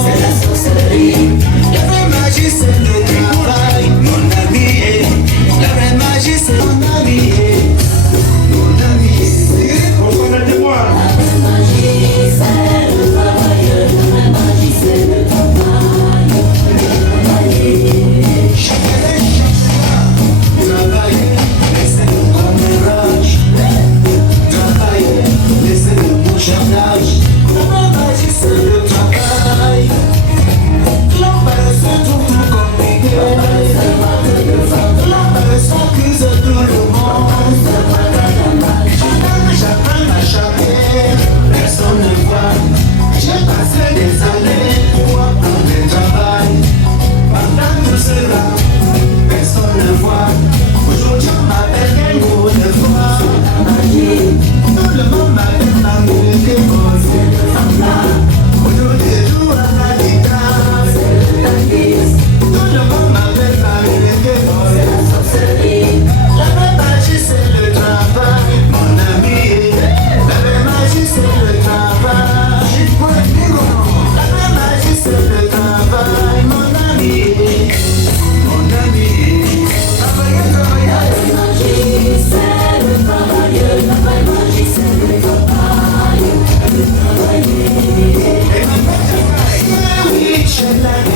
c'est la sorcellerie. La vraie magie c'est le travail, mon ami. La vraie magie c'est mon ami. Mon ami, Reconnaissez-moi. la vraie magie c'est le travail. La vraie magie c'est le travail. Travailler, laissez-le commérage. Travailler, laissez-le mouchardage. La vraie magie c'est le travail. L'homme se trouve tout compliqué. L'homme s'accuse tout le monde. J'apprends à chanter, personne ne voit. J'ai passé des années pour apprendre le travail. Pendant tout cela, personne ne voit. Aujourd'hui on m'appelle Kengo de fois. Tout le monde m'appelle Mango de Boss. Aujourd'hui je joue à la guitare. Tout le monde m'appelle Mango de Boss. La vraie magie c'est le travail, mon ami. La vraie magie c'est le travail. La vraie magie c'est le travail, mon ami. Mon ami. La vraie magie c'est le travail. La vraie magie c'est le travail. Oui, je l'ai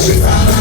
Changer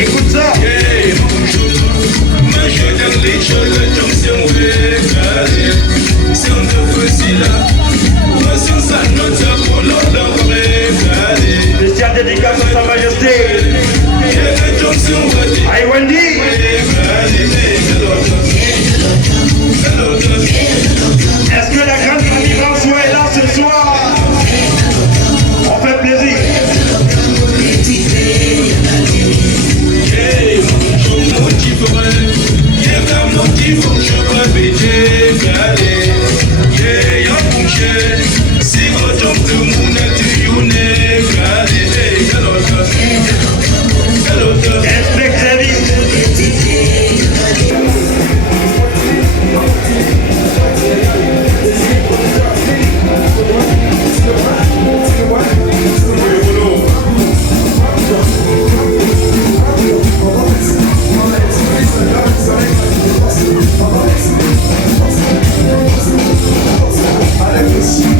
Écoute ça. Spécial dédicace à Sa Majesté. Aïe Wendy. Est-ce que la grande famille François est là ce soir? On fait plaisir. Alex.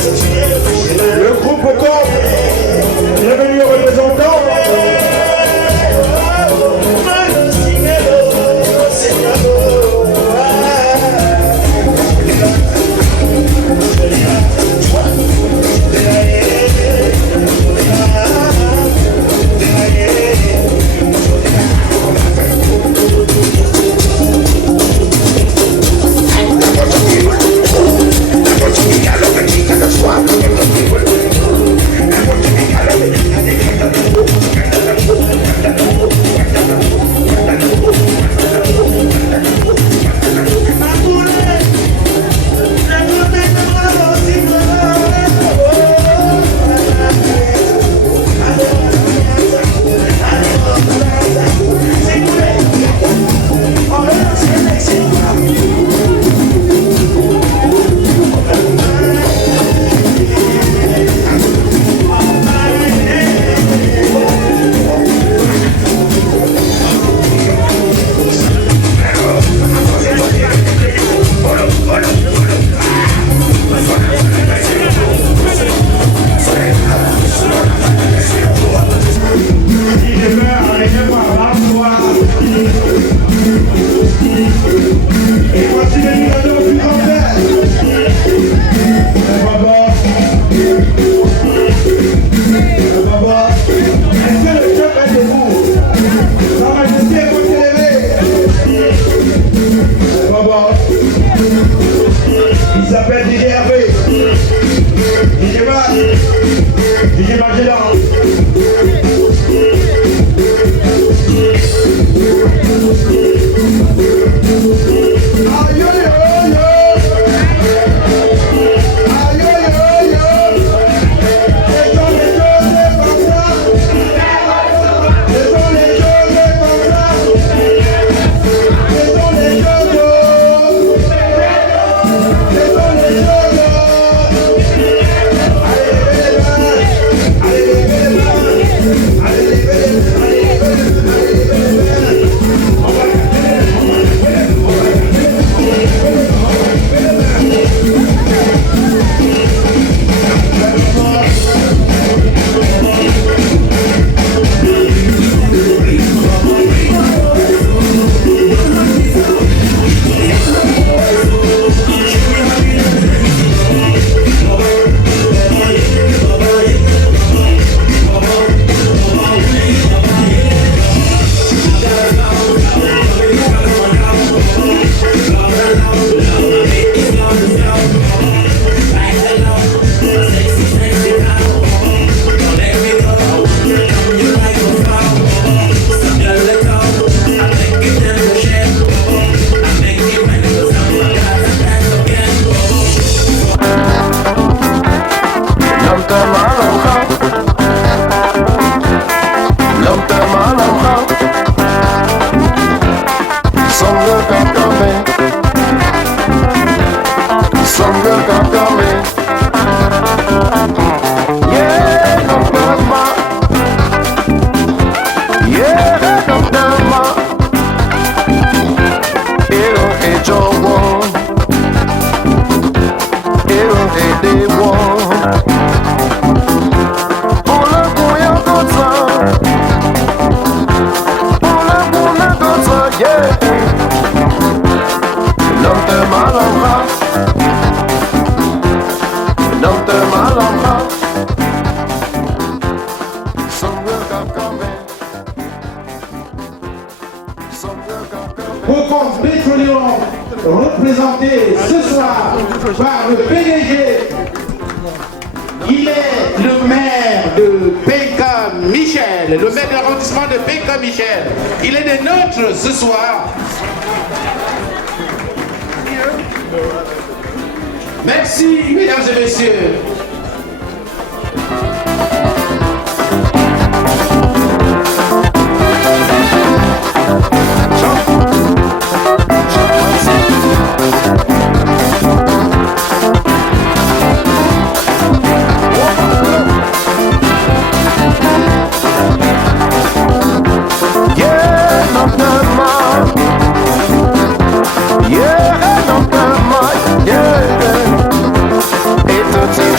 Le groupe Ocamp, bienvenue aux représentants. Il s'appelle DJ Hervé. DJ Magellan. Ocamp Pétroléon, représenté ce soir par le PDG. Il est le maire de Péka Michel, le maire de l'arrondissement de Péka Michel. Il est des nôtres ce soir. Merci, mesdames et messieurs. Et tout est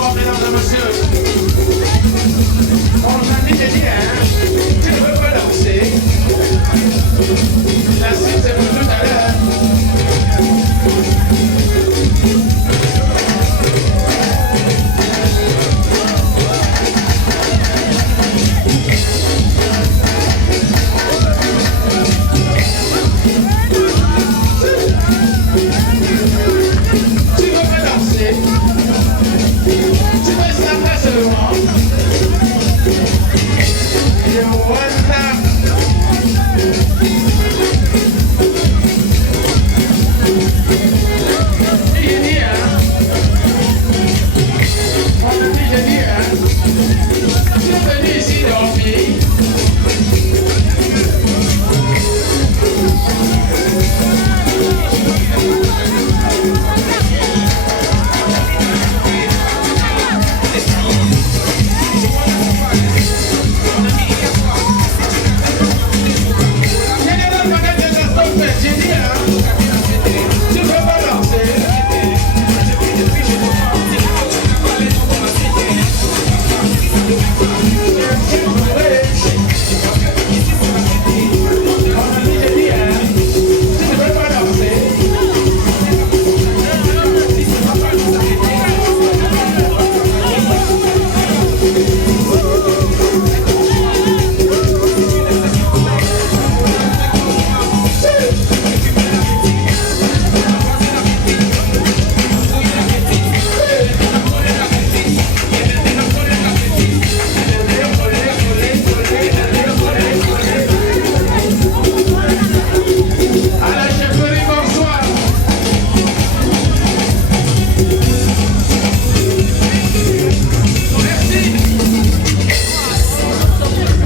bonsoir, mesdames et messieurs. Mon ami, j'ai dit, hein, tu ne veux pas danser. La suite, c'est pour tout à l'heure. Tu veux pas danser? Tu veux snapper seulement? Et voilà. J'ai dit, hein? Mon ami, j'ai dit, hein? Tu es venu ici dormir. J'ai dit, hein? Tu veux pas danser?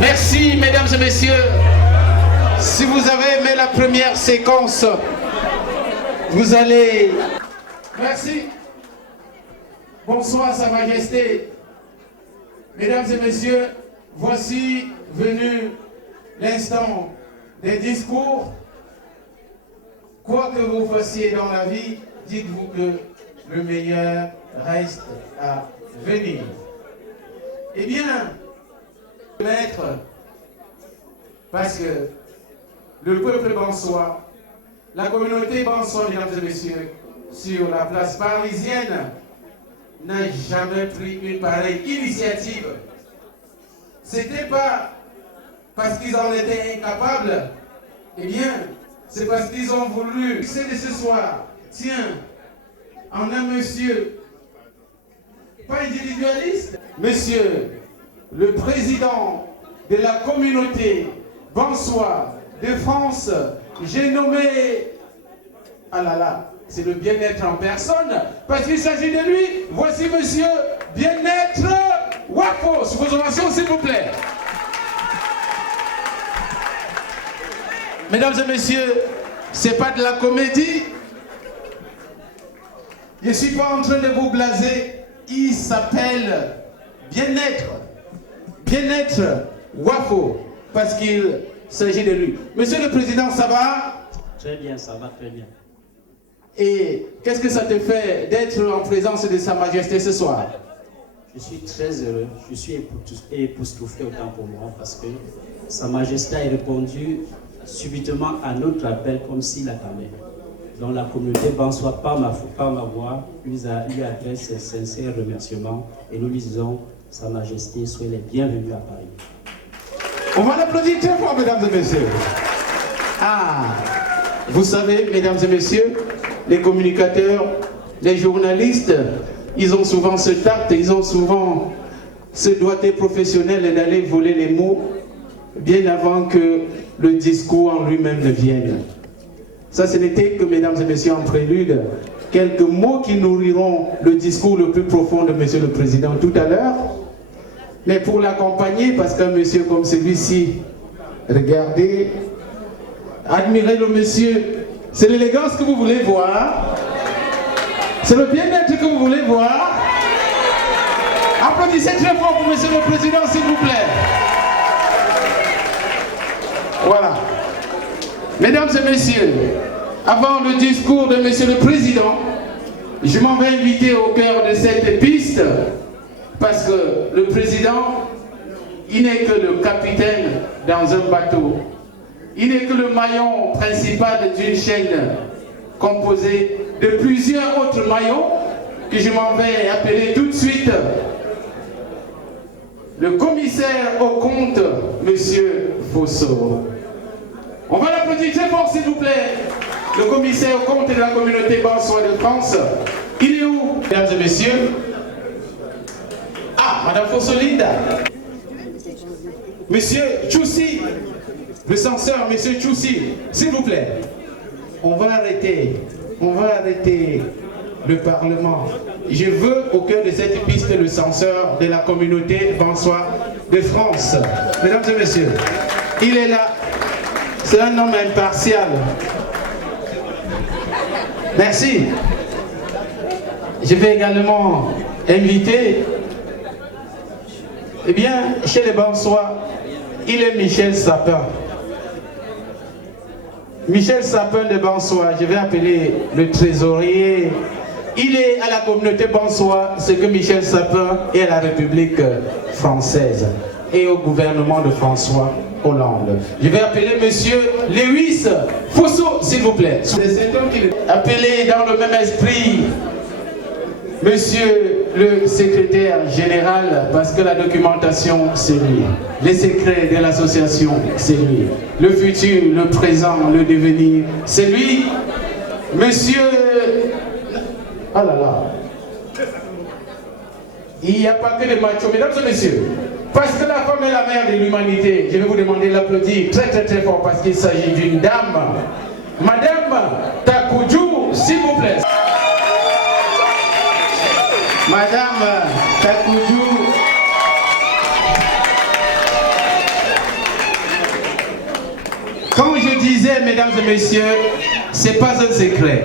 Merci, mesdames et messieurs. Si vous avez aimé la première séquence, vous allez... Merci. Bonsoir, Sa Majesté. Mesdames et messieurs, voici venu l'instant des discours. Quoi que vous fassiez dans la vie, dites-vous que le meilleur reste à venir. Eh bien, maître, parce que le peuple bansois, la communauté bansois, mesdames et messieurs, sur la place parisienne, n'a jamais pris une pareille initiative. C'était pas parce qu'ils en étaient incapables, eh bien, c'est parce qu'ils ont voulu. C'est de ce soir, tiens, en un monsieur, pas individualiste, monsieur, le président de la communauté bansois de France, j'ai nommé, ah là là, c'est le bien-être en personne, parce qu'il s'agit de lui. Voici monsieur Bien-être Wafo, sous vos ovations s'il vous plaît. Mesdames et messieurs, c'est pas de la comédie. Je ne suis pas en train de vous blaser. Il s'appelle Bien-être. Bien-être Wafo, parce qu'il s'agit de lui. Monsieur le Président, ça va? Très bien, ça va très bien. Et qu'est-ce que ça te fait d'être en présence de Sa Majesté ce soir? Je suis très heureux, je suis époustouflé autant pour moi parce que Sa Majesté a répondu subitement à notre appel comme s'il attendait. Donc la communauté bansois, par ma voix, lui adresse ses sincères remerciements et nous lui disons Sa Majesté, soyez les bienvenus à Paris. On va l'applaudir très fort, mesdames et messieurs. Ah, vous savez, mesdames et messieurs, les communicateurs, les journalistes, ils ont souvent ce tact, ils ont souvent ce doigté professionnel d'aller voler les mots bien avant que le discours en lui-même ne vienne. Ça, ce n'était que, mesdames et messieurs, en prélude, quelques mots qui nourriront le discours le plus profond de Monsieur le Président tout à l'heure. Mais pour l'accompagner, parce qu'un monsieur comme celui-ci, regardez, admirez le monsieur, c'est l'élégance que vous voulez voir, c'est le bien-être que vous voulez voir. Applaudissez très fort pour Monsieur le Président, s'il vous plaît. Voilà. Mesdames et messieurs, avant le discours de Monsieur le Président, je m'en vais inviter au cœur de cette piste Parce que le président, il n'est que le capitaine dans un bateau. Il n'est que le maillon principal d'une chaîne composée de plusieurs autres maillons que je m'en vais appeler tout de suite le commissaire au compte, Monsieur Fosso. On va l'applaudir très fort, s'il vous plaît. Le commissaire au compte de la communauté Bansois de France. Il est où, mesdames et messieurs? Ah, Madame Fossolinda. Monsieur Tchoussi, le censeur, Monsieur Tchoussi, s'il vous plaît. On va arrêter le Parlement. Je veux au cœur de cette piste le censeur de la communauté Bansois de France. Mesdames et messieurs, il est là. C'est un homme impartial. Merci. Je vais également inviter, eh bien, chez les Bansois, il est Michel Sapin. Michel Sapin de Bansois, je vais appeler le trésorier. Il est à la communauté Bansois ce que Michel Sapin est à la République française et au gouvernement de François Hollande. Je vais appeler Monsieur Lewis Fosso, s'il vous plaît. Appelez dans le même esprit Monsieur le secrétaire général, parce que la documentation, c'est lui. Les secrets de l'association, c'est lui. Le futur, le présent, le devenir, c'est lui. Monsieur... Ah là là. Il n'y a pas que des machos, mesdames et messieurs. Parce que la femme est la mère de l'humanité. Je vais vous demander de l'applaudir très très très fort parce qu'il s'agit d'une dame. Madame Takoudjou, s'il vous plaît. Madame Takoudjou. Quand je disais, mesdames et messieurs, c'est pas un secret.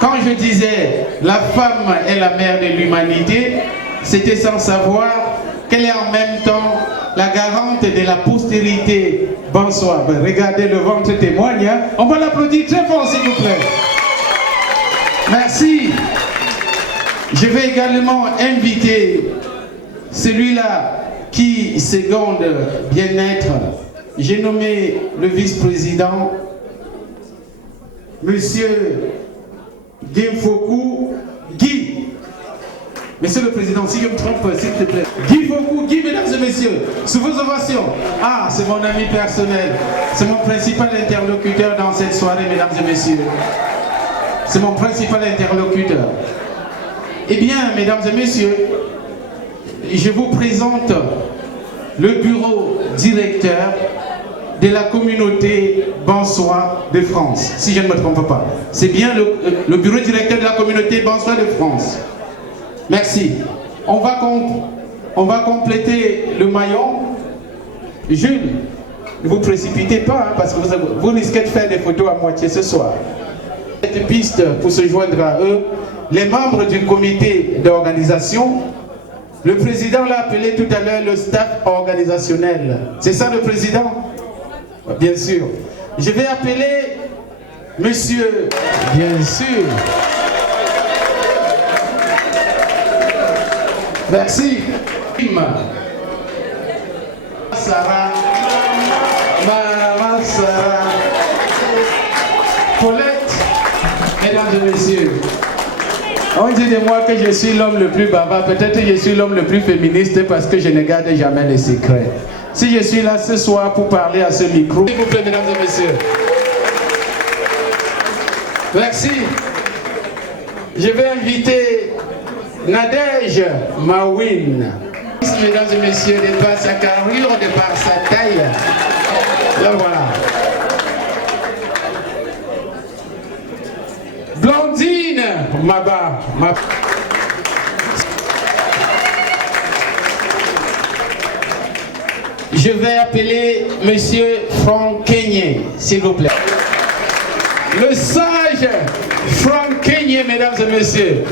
Quand je disais la femme est la mère de l'humanité, c'était sans savoir qu'elle est en même temps la garante de la postérité. Bonsoir. Regardez, le ventre témoigne. Hein? On va l'applaudir très fort, s'il vous plaît. Merci. Je vais également inviter celui-là qui seconde bien-être. J'ai nommé le vice-président, Monsieur Guimfoku Guy. Monsieur le Président, si je me trompe, s'il te plaît. Guy Fokou, Guy, mesdames et messieurs, sous vos ovations. Ah, c'est mon ami personnel. C'est mon principal interlocuteur dans cette soirée, mesdames et messieurs. C'est mon principal interlocuteur. Eh bien, mesdames et messieurs, je vous présente le bureau directeur de la communauté Bansois de France, si je ne me trompe pas. C'est bien le bureau directeur de la communauté Bansois de France. Merci. On va compléter le maillon. Jules, ne vous précipitez pas, hein, parce que vous risquez de faire des photos à moitié ce soir. Cette piste pour se joindre à eux, les membres du comité d'organisation, le président l'a appelé tout à l'heure le staff organisationnel. C'est ça le président? Bien sûr. Je vais appeler monsieur, bien sûr. Merci. Sarah, Maman Sarah, Paulette, mesdames et messieurs, on dit de moi que je suis l'homme le plus bavard, peut-être que je suis l'homme le plus féministe parce que je ne garde jamais les secrets. Si je suis là ce soir pour parler à ce micro, s'il vous plaît, mesdames et messieurs. Merci. Je vais inviter Nadège Mawin. Mesdames et messieurs, de par sa carrure, de par sa taille. Là voilà. Blondine Maba. Je vais appeler monsieur Franck Kenyé, s'il vous plaît. Le sage Franck Kenyé, mesdames et messieurs.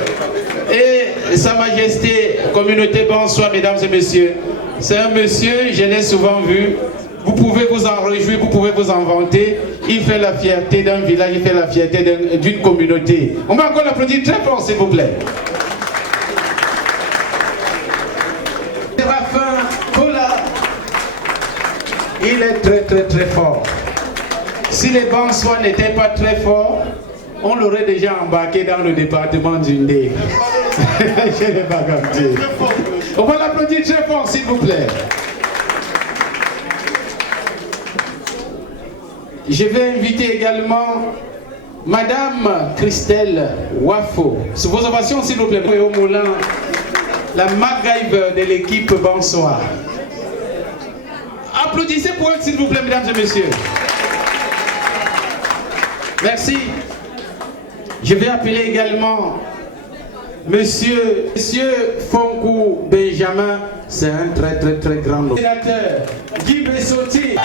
Et Sa Majesté, communauté Bansois, mesdames et messieurs. C'est un monsieur, je l'ai souvent vu. Vous pouvez vous en réjouir, vous pouvez vous en vanter. Il fait la fierté d'un village, il fait la fierté d'une communauté. On va encore l'applaudir très fort, s'il vous plaît. il est très fort. Si les Bansois n'étaient pas très forts, on l'aurait déjà embarqué dans le département du Ndé. Je n'ai pas capté. On va l'applaudir très fort, s'il vous plaît. Je vais inviter également Madame Christelle Wafo. Sous vos ovations, s'il vous plaît. Au Moulin, la MacGyver de l'équipe Bonsoir. Applaudissez pour elle, s'il vous plaît, mesdames et messieurs. Merci. Je vais appeler également Monsieur Fonkou Benjamin. C'est un très grand nom. Sénateur Guy Bessotti.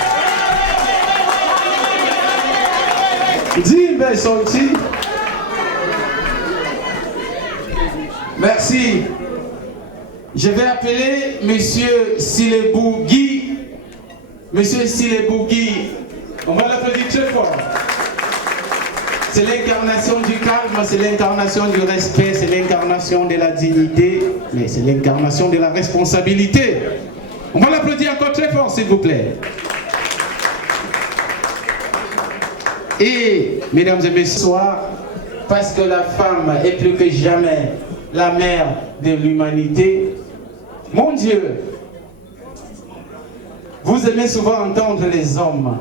Guy Bessotti. Merci. Je vais appeler Monsieur Silebougui. Monsieur Silebougui. On va l'applaudir très fort. C'est l'incarnation du calme, c'est l'incarnation du respect, c'est l'incarnation de la dignité, mais c'est l'incarnation de la responsabilité. On va l'applaudir encore très fort, s'il vous plaît. Et, mesdames et messieurs, parce que la femme est plus que jamais la mère de l'humanité, mon Dieu, vous aimez souvent entendre les hommes,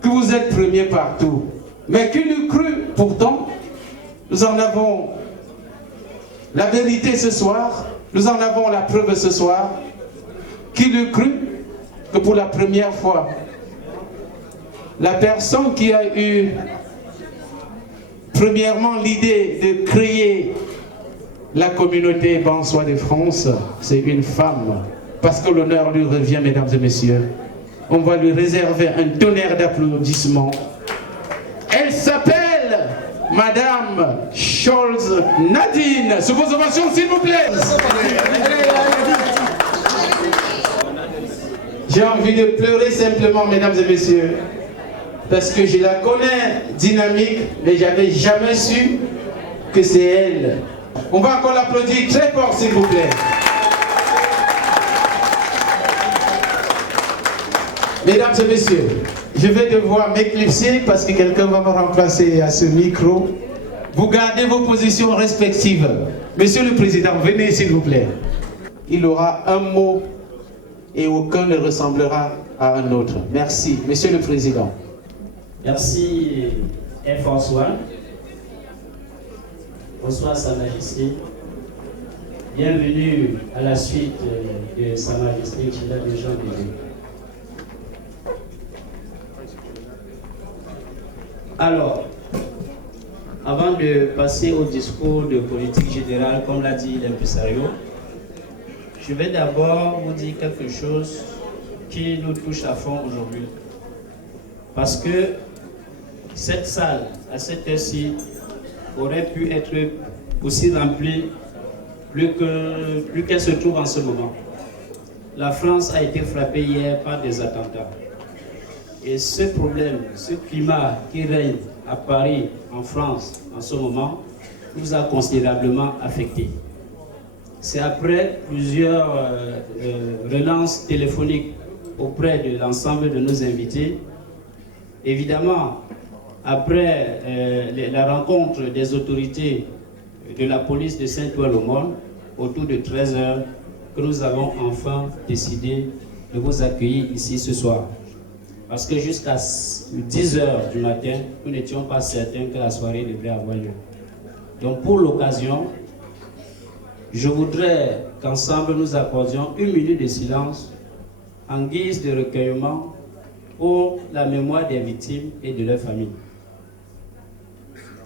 que vous êtes premiers partout. Mais qui l'eût cru, pourtant, nous en avons la vérité ce soir, nous en avons la preuve ce soir. Qui l'eût cru que pour la première fois, la personne qui a eu premièrement l'idée de créer la communauté Bansois de France, c'est une femme. Parce que l'honneur lui revient, mesdames et messieurs. On va lui réserver un tonnerre d'applaudissements. Elle s'appelle Madame Scholz Nadine. Sous vos ovations, s'il vous plaît. J'ai envie de pleurer simplement, mesdames et messieurs, parce que je la connais dynamique, mais j'avais jamais su que c'est elle. On va encore l'applaudir très fort, s'il vous plaît. Mesdames et messieurs, je vais devoir m'éclipser parce que quelqu'un va me remplacer à ce micro. Vous gardez vos positions respectives. Monsieur le Président, venez s'il vous plaît. Il aura un mot et aucun ne ressemblera à un autre. Merci, Monsieur le Président. Merci, François. Bonsoir, Sa Majesté. Bienvenue à la suite de Sa Majesté Tchida de Jean de Dieu. Alors, avant de passer au discours de politique générale, comme l'a dit l'impresario, je vais d'abord vous dire quelque chose qui nous touche à fond aujourd'hui. Parce que cette salle, à cette heure-ci, aurait pu être aussi remplie plus qu'elle se trouve en ce moment. La France a été frappée hier par des attentats. Et ce problème, ce climat qui règne à Paris, en France, en ce moment, nous a considérablement affectés. C'est après plusieurs relances téléphoniques auprès de l'ensemble de nos invités. Évidemment, après la rencontre des autorités de la police de Saint-Ouen-l'Aumône, autour de 13 h, que nous avons enfin décidé de vous accueillir ici ce soir. Parce que jusqu'à 10 h du matin, nous n'étions pas certains que la soirée devrait avoir lieu. Donc pour l'occasion, je voudrais qu'ensemble nous accordions 1 minute de silence en guise de recueillement pour la mémoire des victimes et de leurs familles.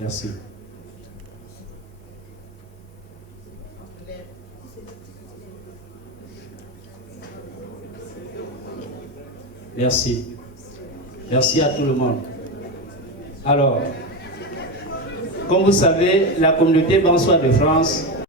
Merci. Merci. Merci à tout le monde. Alors, comme vous savez, la communauté Bansois de France